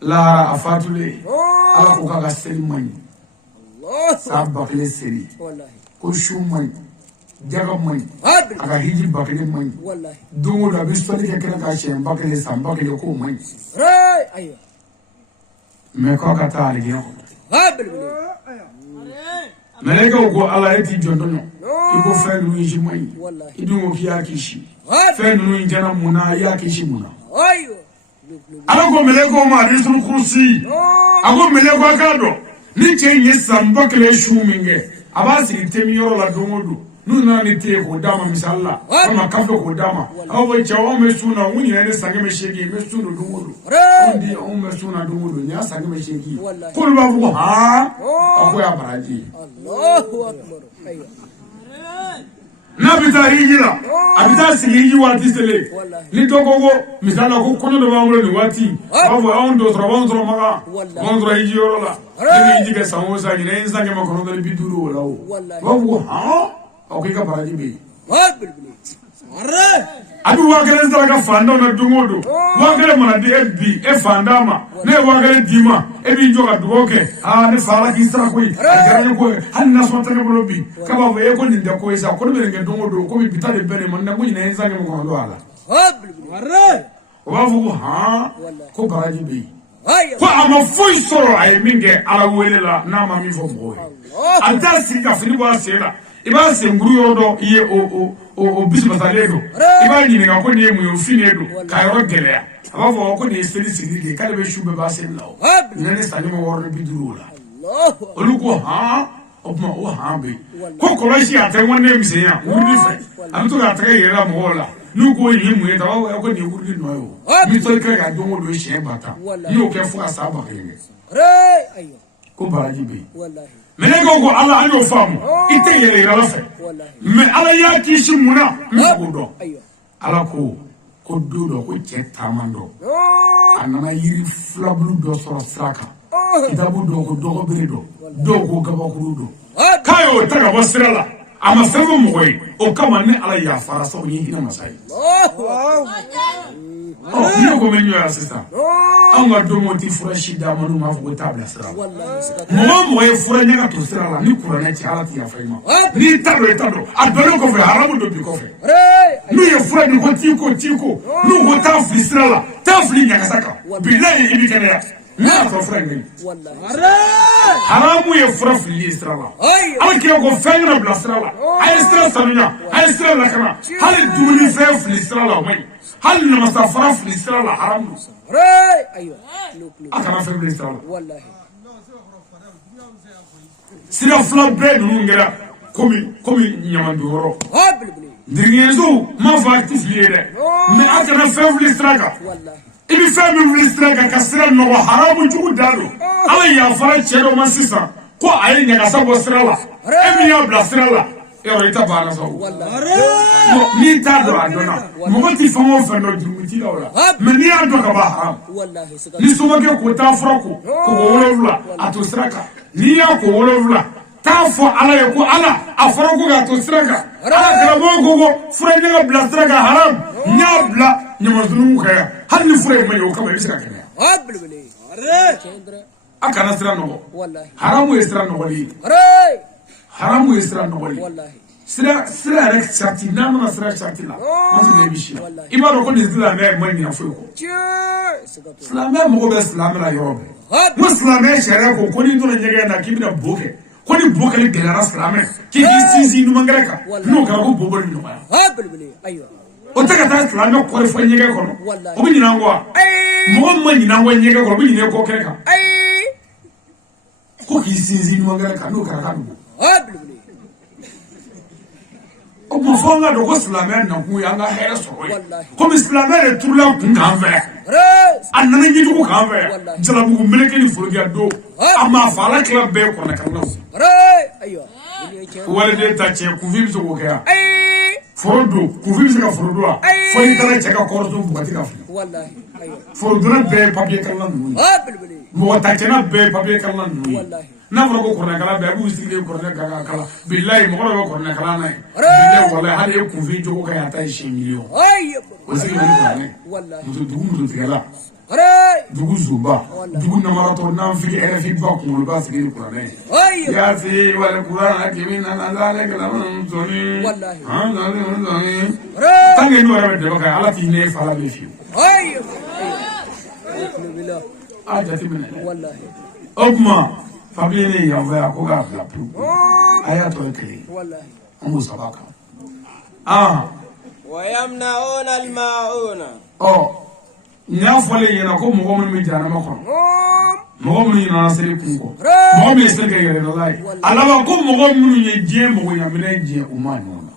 la afatule ala ko ka seri mani الله sabakle seri والله ko shu mani jaga mani هابل aka hiji bakle mani والله dongo do abistole kraka shembakle sambakle ko mani ايوه me ko ka ta aliyo هابل بلي Malega ko ala eti jondonyo iko fe nu yiji mai والله idungo kiya kishi هابل fe nu injana muna ya kishi muna ايوه ala ko melego ma hadisul kursi ago melego akado ni chenye samba kele shuminge abasi temi yoro la dongodo nuna ni te ko dama misalla kama kafo ko dama awo chawo me suna wuni ne sange me shegi me suna dongodo ndi o me suna dongodo nya sange me shegi ko ba bu ha ako ya baraji الله اكبر ايوه na bita hijira abita sigi wati sele ni dogogo misala ko kono do bamro ni wati babo on do tro maga on tro hijiro la ni hijige samosa ni ne sange ma kono do biduru wala o babo ha o ka baraji be هابل بلي adu wagere zara ka fanda na dungodo wagere mana di ebbi e fanda ma ne wagere dima e bi joga duoke ne fala ki sara ko ajara ko han na so tane bolobi ka ba e ko ni de ko isa ko be nge dungodo ko bi bitale bene man na nguni ne zange mo ko ala هابل بلي o ba fu ha ko baraji be ايوه ko ama foi soro ay minge ala wele la na ma mi fo boy anta si ka fini wa sela iba se nguru yodo iye o bisu masalego iba nyini ga ko ni mu yo finedo ka yoro gelea abavo ko ni seli sigide kale be shube ba se lawo ne sani mo worno bidurula الله oluko ha opma o ha be ko ko la shi ate wonne mi se ya wuri fe amto ga tre yera mo wala nu ko yi mu eta wa ko ni wuri no yo mi to ka ga dongo do she bata ni o ke fu asaba ke ايوه ko baraji be والله menego ko ala anyo famu ite yele yela fe والله me ala ya kishi muna mko do ايوه ala ko do ko che tamando anana yiri flablu do soro sraka itabu do ko bere do ko gaba kuru do kayo taga basirala ama sema moy o kama ne ala ya fara so ni hina masai ni ko menyo ya sista anga do moti furashi da manu ma fu tabla sira والله mo moy fura nyaka to sira ni kurana ci ala ti ya faima ni tado adolo ko fe haramu do bi ko fe ni ye fura ni ko tiko ni ko ta fisira ta fili nyaka saka billahi ibi kana na to fura ni والله haramu ye fura fili sira la ايوه ala kire ko fengra bla sira la ay sira sanunya ay sira la kana hal dumuni fe fili sira la mai hal na masafara fili sira la haramu ايوه لوك لوك akana fe fili sira la والله sira fula be nunu ngera komi nyamandoro هابل بلي ndiriyezo ma fa tifliere me akana fe fili sira ka والله ibi fe mi fili sira ka kasira no haramu jugu dalo ala ya fara chero masisa ko ay nyaga sa bo sira la emi ya bla sira la ero ita bana so ni ta do adona mo ti famo fe no jumuti la wala me ni ado ka ba haram والله سكت ni so ke ko ta froko ko wolowla ato siraka ni ya ko wolowla ta fo ala ya ko ala afroko ga to siraka ala kala mo go fure ni ga bla siraka haram nya bla ni mo zunu kaya har ni fure me yo ka ba siraka ne هابل بلي akana sira no والله haramu esira no wali haramu esira no wali والله sira rek chati na na sira chati la on se bishi ima do ko ni sira me mo ni afo ko سكت Islamia mo be Islamia yobe. هابل Muslimé shere ko koni do nyege na kibina boke. Koni boke le gelara Islamia. Ki sisi nu mangreka. No ka ko bobo ni no. هابل بلي ايوه O ta ka ta Islamia ko fo nyege ko no. O bi nyina ngwa. اي Mo mo nyina ngwa nyege ko bi nyina ko keka. اي Ko ki sisi nu mangreka no ka ka no. هابل بلي mo fonga do ko silamɛ na ku ya nga hɛrɛ sɔrɔ ye komi silamɛ de turula kun kan fɛ a nana ɲɛjugu kan fɛ jalabugu meleke ni forokiya do a ma fa ala kila bɛɛ kɔnɔ kana waliden ta cɛ kunfin bɛ se k'o kɛ yan foro do kunfin bɛ se ka foro do wa fo n'i taara cɛ ka kɔrɔso bugati ka fili foro donna bɛɛ ye papiye kalala ninnu ye mɔgɔ ta cɛna bɛɛ ye papiye kalala ninnu ye n'a fɔra ko kɔrɔnɛkala bɛɛ b'u sigilen kɔrɔnɛ ka kala bilayi mɔgɔ dɔ bɛ kɔrɔnɛkala na ye bilayi walayi hali ye kunfin jogo kɛ a ta ye 5 miliyɔn o sigilen ni kɔrɔnɛ dugu musotigɛla dugu zuba dugu namaratɔ n'anfigi RFI ba kunkolo b'a sigi ni kɔrɔnɛ ye yaasi wali kuranna kimi nana dale kalama musoni tant que n'o yɛrɛ bɛ dɛmɛ kɛ ala t'i ne fa la bɛ fiyewu a jateminɛ dɛ o tuma papiye ne yan fɛ a ko k'a bila pewu a y'a tɔ ye kelen an b'o saba kan ويمنعون الماعون n y'a fɔlen ɲɛna ko mɔgɔ minnu bɛ jahanama kɔnɔ mɔgɔ minnu ɲinana seli kun kɔ mɔgɔ min ye seli kɛ yɛrɛdala ye a laban ko mɔgɔ minnu ye diɲɛ magoɲaminɛ diɲɛ u ma ɲɔgɔn na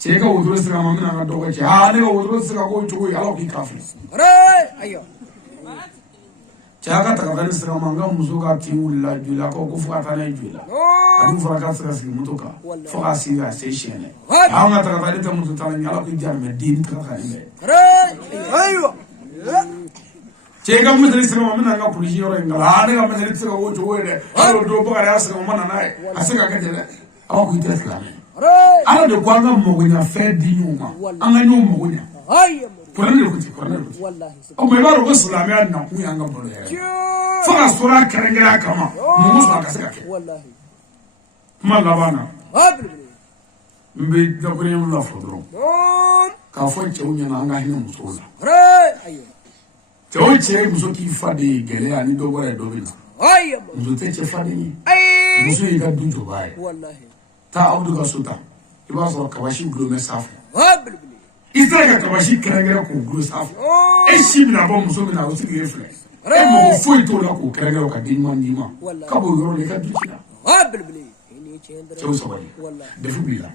cɛ ka wotoro sira ma n bɛna n ka dɔgɔ cɛ ne ka wotoro sira k'o cogo ye ala k'i k'a fili cɛ a ka tagatani sira ma n ka muso ka tin wulila joli la ko fo ka taa n'a ye joli la a dun fɔra k'a se ka sigi moto kan fo k'a sigi ka se siyɛnɛ an ka tagatani tɛ muso ta la ɲɛ ala k'i jarimɛ den tagatani bɛɛ cɛ ka misali sira ma n bɛna n ka polisi yɔrɔ in kala ne ka misali tɛ se ka k'o cogo ye dɛ hali o don bakari y'a sigi o ma na n'a ye a se ka kɛ ten dɛ aw k'i tɛ silamɛ ala de ko an ka magoɲafɛn di ɲɔgɔn ma an ka ɲɔgɔn mago ɲa kɔrɔlen de ko ten kɔrɔlen de ko ten o mɛ i b'a dɔn ko silamɛya nakun y'an ka balo yɛrɛ fo ka sɔrɔ a kɛrɛnkɛrɛnya kama mun sɔrɔ a ka se ka kɛ kuma laban na n bɛ dakurun la fɔ dɔrɔn k'a fɔ cɛw ɲɛna an ka hinɛ musow la cɛw cɛ muso k'i fa de ye gɛlɛya ni dɔ bɔra ye dɔ bɛ na muso tɛ cɛ faden ye muso y'i ka du jɔbaa ye taa aw de ka so ta i b'a sɔrɔ kabasi gulon bɛ sanfɛ i sera ka kabasi kɛrɛnkɛrɛn k'o gulon sanfɛ e si bɛna bɔ muso min na o sigilen filɛ e mɔgɔ foyi t'o la k'o kɛrɛnkɛrɛn ka den ɲuman d'i ma k'a b'o yɔrɔ la i ka du ci la cɛw sabali defu b'i la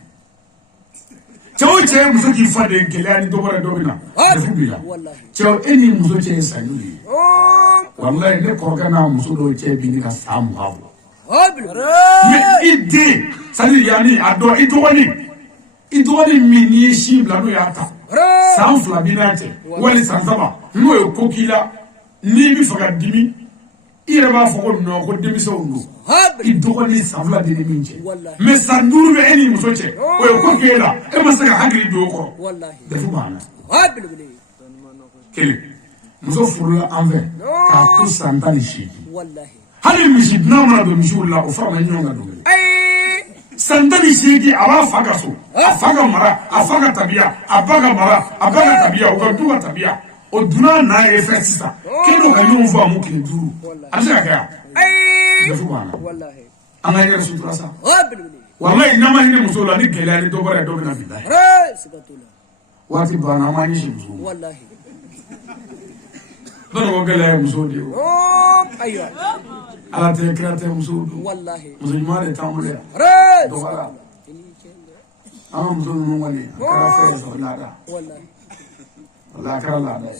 cɛw cɛ ye muso k'i fa de gɛlɛya ni dɔ bɔra dɔ bɛ na defu b'i la cɛw e ni muso cɛ ye sanju de ye walayi ne kɔrɔkɛ n'a muso dɔw cɛ bi ni ka san 20 bɔ mais i den c'est-à-dire yanni a dɔn i dɔgɔnin min n'i ye si bila n'o y'a ta san 2 b'i n'a cɛ wali san 3 n'o ye ko k'i la n'i bɛ fɛ ka dimi i yɛrɛ b'a fɔ ko non ko denmisɛnw don i dɔgɔnin san 2 de ni min cɛ mais san 5 bɛ e ni muso cɛ o ye ko k'e la e ma se ka hakili don o kɔrɔ defu b'an na kelen muso furula an fɛ k'a to san 18 hali misi dunan mana don misiw la o fara ma ɲɔgɔn ka don san 18 a b'a fa ka so a fa ka mara a fa ka tabiya a ba ka mara a ba ka tabiya o ka du ka tabiya o dunan n'a ye fɛ sisan k'e n'o ka ɲɔgɔn fɔ a mu tile 5 a bɛ se ka kɛ yan defu b'an na an ka yɛrɛ sutura sa walayi n'an ma hinɛ musow la ni gɛlɛya ni dɔ bɔra ye dɔ bɛ na bi la waati banna an ma ɲɛsin musow ma dɔnni ko gɛlɛya ye musow de ye o ala tɛ kira tɛ musow don muso ɲuman de t'an bolo yan dɔgɔya an ka muso ninnu kɔni a kɛra fɛn ye sɔrɔ laada walayi a kɛra laada ye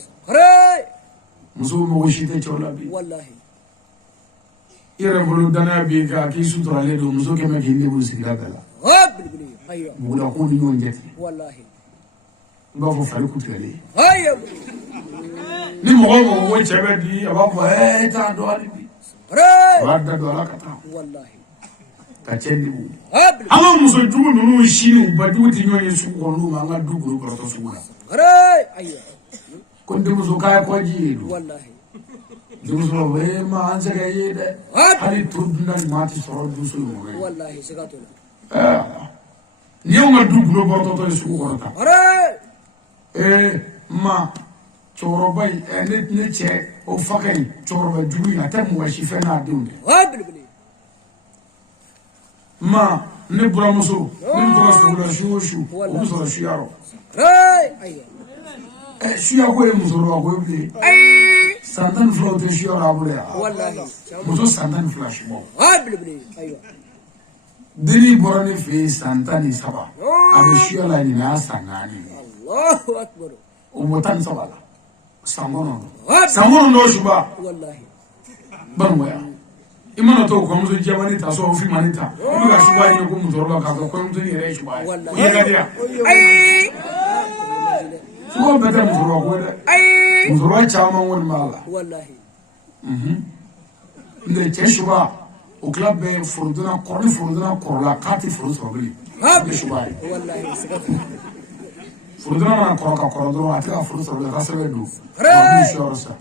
musow mɔgɔ si tɛ cɛw la bi i yɛrɛ bolo danaya b'i kan k'i suturalen don muso kɛmɛ k'i lebu sigida bɛɛ la mugulakun ni ɲɔgɔn cɛ ten i b'a fɔ fari kutigɛlen ni mɔgɔ mɔgɔ ko cɛ bɛ di a b'a fɔ e t'a dɔn hali bi a b'a da don ala ka taa ka cɛ lebu an ka muso jugu ninnu sini u ba jugu tɛ ɲɔgɔn ye sugu kɔnɔ n'u ma an ka du bolo kɔrɔtɔ sugu la ko n denmuso k'a ye kɔji ye don denmuso b'a fɔ ma an sɛgɛn ye dɛ hali to dunna ɲuman tɛ sɔrɔ duso in kɔnɔ ni y'anw ka du bolo kɔrɔtɔ ye sugu kɔrɔ ta ma cɛkɔrɔba in ne cɛ o fakɛ in cɛkɔrɔba jugu in a tɛ mɔgɔ si fɛn n'a denw dɛ ma ne buramuso ne bɛ to ka sogo la su o su o bɛ sɔrɔ suyarɔ suyako ye musokɔrɔba ko ye bilen san 12 o tɛ suyarɔ a bolo yan muso san 12 si bɔ deni borani fe santani saba abishiya la ni asangani Allahu akbar umutan saba la sangono no shuba wallahi banwaya imana to ko muso jamani ta so fi manita ko ga shuba ni ko muso roba ka ko muso ni re shuba ko ye gadia ay ko beta muso ro ko de ay muso ro chama won mala wallahi le che shuba o club be furduna korla kati furu sobri be shuba wallahi furduna na korka korodro ati furu sobri ka sebe du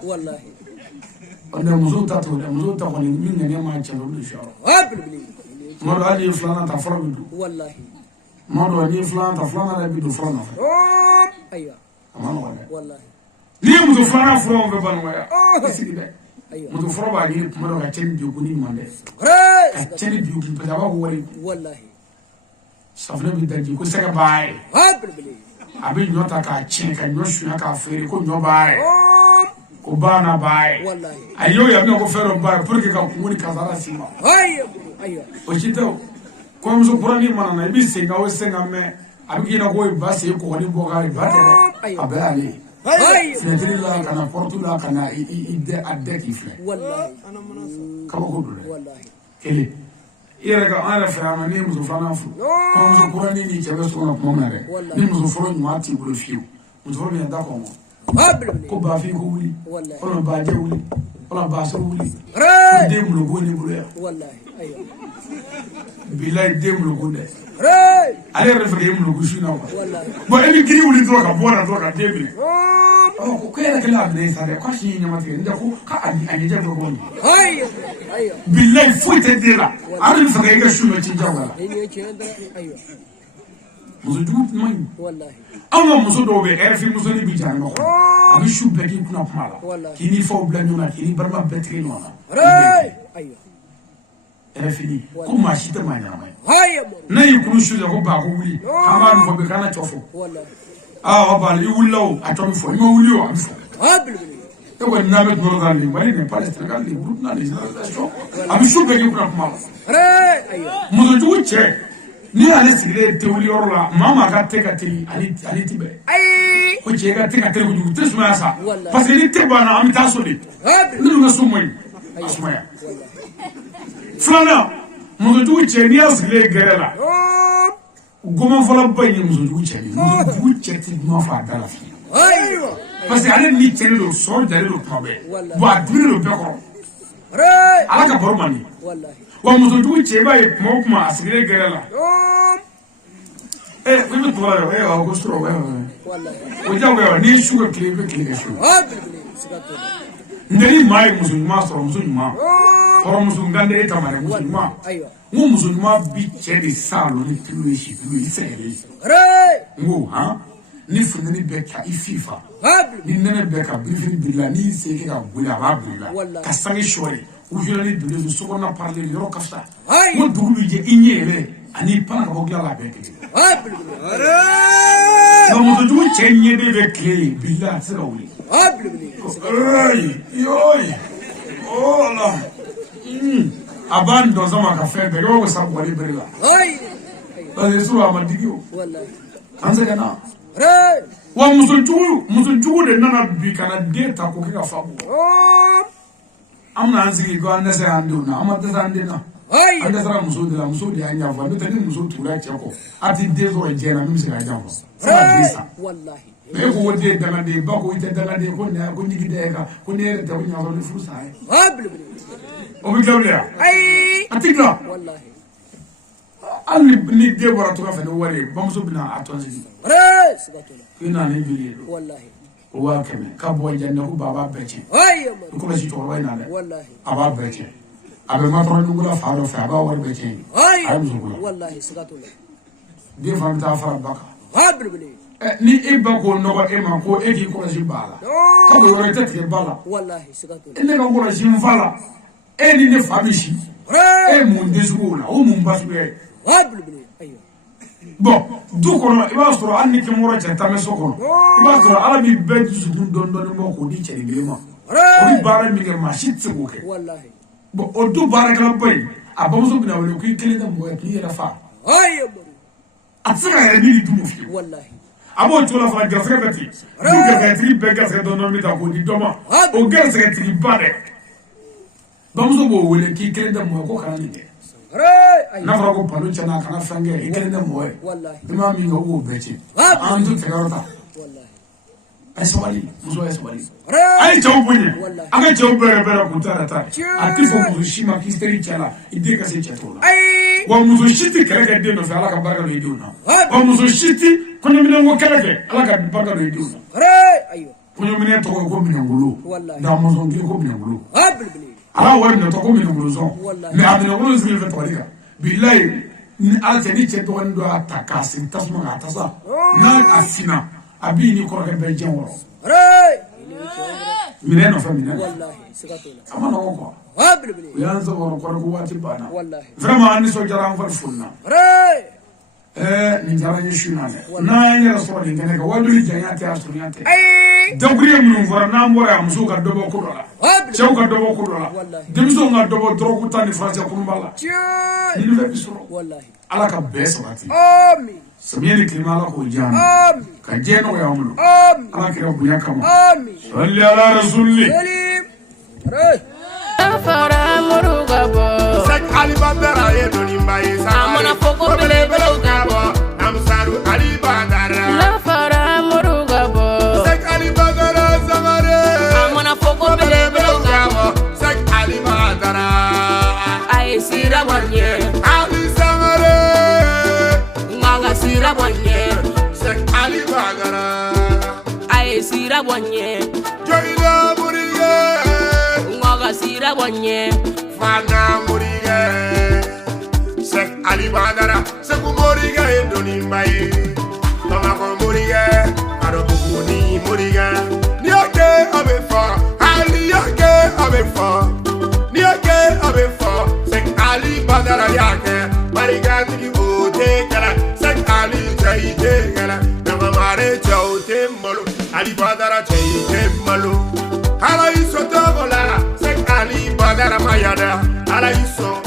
wallahi onda muso ta ko ni min ne ma chalo du sho mo do ali flana ta foro du wallahi mo do ali flana da bi du flana aywa amana wala wallahi ni muso flana foro be banwaya sigide aywa muso foro ba ni mo do ka chen bi ko ni mande ka chen bi ko pa ba ko wari wallahi safle bi daji ko sega bae abi nyota ka chen ka nyoshu ka fere ko nyobae ko bana bae wallahi ayo ya ko fero bae pour que ka kumuni ka zara sima aywa o chito ko muso kurani mana na bi senga o senga me abi kina ko ba se ko ni bogari ba tere abe ali sinetri la kana portula kana ide adde kifle wallahi kama ko dole wallahi ele ira ka ara fama ni muso fana fu ko muso kurani ni chebe so na pomna re ni muso foro ni mati bulo fiu muso foro ni da ko mo ko ba fi ko wuli wala ba je wuli wala ba so wuli de mulo go ni bulo ya wallahi aywa billahi de mulo go de ale refere mulo go shi na ko wallahi bo eni giri wuli to ka bona to ka de bi ko era que la ne sa de ko shi ni mati nda ko ka ani je ko ni aywa billahi fuite de la ari refere ga shi ma ci jawala ni ke da aywa muso jugu mai wallahi amma muso do be erfi muso ni bi jan no abi shu be ki kuna pala kini fo bla nyona kini barma betri no aywa erfi ni ko ma shi ta ma nyama aywa na yi kunu shu ko ba ko wuli ama no be kana chofo wallahi wa ba li wullo a to fo mo wuli o am fo e ko na met no gal ni mari ne palestina gal ni groupe na ni abi shu be ki kuna pala aywa muso jugu che ni ale sigire te wuli yɔrɔ la mama ka te ka teli ale ti bɛ ko cɛ ka te ka teli kojugu te sumaya sa parce que ni te banna an bɛ taa so de minnu ka so man ɲi a sumaya filanan musojugu cɛ n'i y'a sigilen gɛrɛ la gɔmɔ fɔlɔ ba in ye musojugu cɛ de ye musojugu cɛ tɛ ɲuman fɔ a da la fiyewu parce que ale ni cɛlen don sɔrɔ jalen don tuma bɛɛ bon a diminen don bɛɛ kɔrɔ ala ka baro man di wa musojugu cɛ b'a ye kuma o kuma a sigilen gɛrɛ la ko bɛ tɔgɔ la ko sɔrɔ o jagoya ni su ka tile bɛ tile kɛ su ni maa ye muso ɲuman sɔrɔ muso ɲuman hɔrɔnmuso gande e tama dɛ muso ɲuman n ko muso ɲuman bi cɛ de sa lɔ ni tulu ye si tulu ye i sɛgɛn ye n ko ni funteni bɛ ka i fifa ni nɛnɛ bɛ ka birifini birila n'i sen kɛ ka boli a b'a birila ka sange sɔɔri u yɛlɛli donnen don sokɔnɔna parili yɔrɔ ka fisa n ko dugu bɛ jɛ i ɲɛ yɛrɛ ani pana ka bɔ dilan la a bɛɛ kelen nka musojugu cɛ ɲɛden bɛ tile ye bila a tɛ se ka wuli a b'a dɔn sama ka fɛn bɛɛ i b'a fɔ sa bɔli bere la parce que suru a ma digi o an sɛgɛnna wa musojugu de nana bi ka na den ta k'o kɛ ka fa bɔ an bɛna an sigi ko an dɛsɛ an denw na an ma dɛsɛ an den na an dɛsɛra muso de la muso de y'an janfa n'o tɛ ni muso tugura cɛ kɔ a ti den sɔrɔ diɲɛ na min bɛ se ka janfa fo ka den sa mɛ e ko o den dangaden ba ko i tɛ dangaden ko nin ko ɲigi da e kan ko ni e yɛrɛ tɛ ko ɲaga ni furu sa ye o bɛ kɛ o de ya a ti dilan hali ni den bɔra tɔgɔ fɛ ni wari ye bamuso bɛna a tɔn sigi k'i na ni joli ye o waa kɛmɛ ka bɔ janne ko baba bɛɛ cɛ i kɔlɔsi cɛkɔrɔba in na dɛ a b'a bɛɛ cɛ a bɛ matɔrɔ ɲugula fa dɔ fɛ a b'a wari bɛɛ cɛ a ye muso bolo den fana bɛ taa fara ba kan ni e ba ko nɔgɔ e ma ko e k'i kɔlɔsi ba la ka bɔ yɔrɔ i tɛ tigɛ ba la e ne ka kɔlɔsi n fa la e ni ne fa bɛ si e ye mun den sugu la o mun ba suguya ye bɔn du kɔnɔ i b'a sɔrɔ hali ni kɛmɔrɔ cɛ tan bɛ so kɔnɔ i b'a sɔrɔ ala b'i bɛɛ dusukun dɔɔnin bɔ k'o di cɛnin kelen ma o bɛ baara min kɛ maa si tɛ se k'o kɛ bɔn o du baarakɛlaba in abamuso bina wele ko ikele da mo ki yera fa ayo atsika yere ni dumu fi wallahi abo tola fa gasga beti du gasga be gasga do no mi ta ko di doma o gasga tri bade bamuso bo wele ki ikele da mo ko kana ni de na fara ko palo chana kana fange ikele da mo wallahi ima mi ngo wo beti an du tegarota wallahi aswali muso aswali ay chaw bunye aga chaw bere kutara ta atifo muso shima kisteri chala ide ka se chatola wa muso shiti kala de no fa ala ka barka do iduna wa muso shiti kunyo mine ngo kala ke ala ka barka do iduna ayo kunyo mine to ko mine ngulu da muso ngi ko mine ngulu bilbili ala wa ne to ko mine ngulu zo me amine ngulu zili fe tolika billahi ni ala tani che to ndo ataka sin tasma atasa na asina abi ni ko ke be jenworo mine no fa mine wallahi sikatola amana ko bilbili yanza woro ko ko wati bana wallahi vraiment ani so jaram fa funna ni jara ni shunale na ya rasul ni ngene ka wadu janyate asuriyate daguriye mun fara na mora muso ka dobo ko dola chew ka dobo ko dola demiso nga dobo droku tani france ko mbala ni le bisoro wallahi ala ka bes wati amin samiyani kimala ko jana amin ka jeno ya amulu amin ala kira bunya kama amin salli ala rasulli salim Fara muruga bo Sek Ali Badara ye doni mbaye sa amana foko bele bele gabo Namsaru Ali Badara la fara muruga bo Sek Ali Badara zamare amana foko bele bele gabo Sek Ali Badara ay sira wanye Ali zamare nganga sira wanye Sek Ali Badara ay sira wanye Joina Muriye nganga sira wanye Fana Muriye Sek Ali Badara Sek Muriye ye doni mbaye Tomako Muriye Arabuni Muriye Niake abefa Ali yake abefa Niake abefa Sek Ali Badara yake Mariga tiki ote kala Sek Ali chaite kala Nama mare chaute malo Ali Badara chaite malo Ala iso tabola Sek Ali Badara mayada Ala iso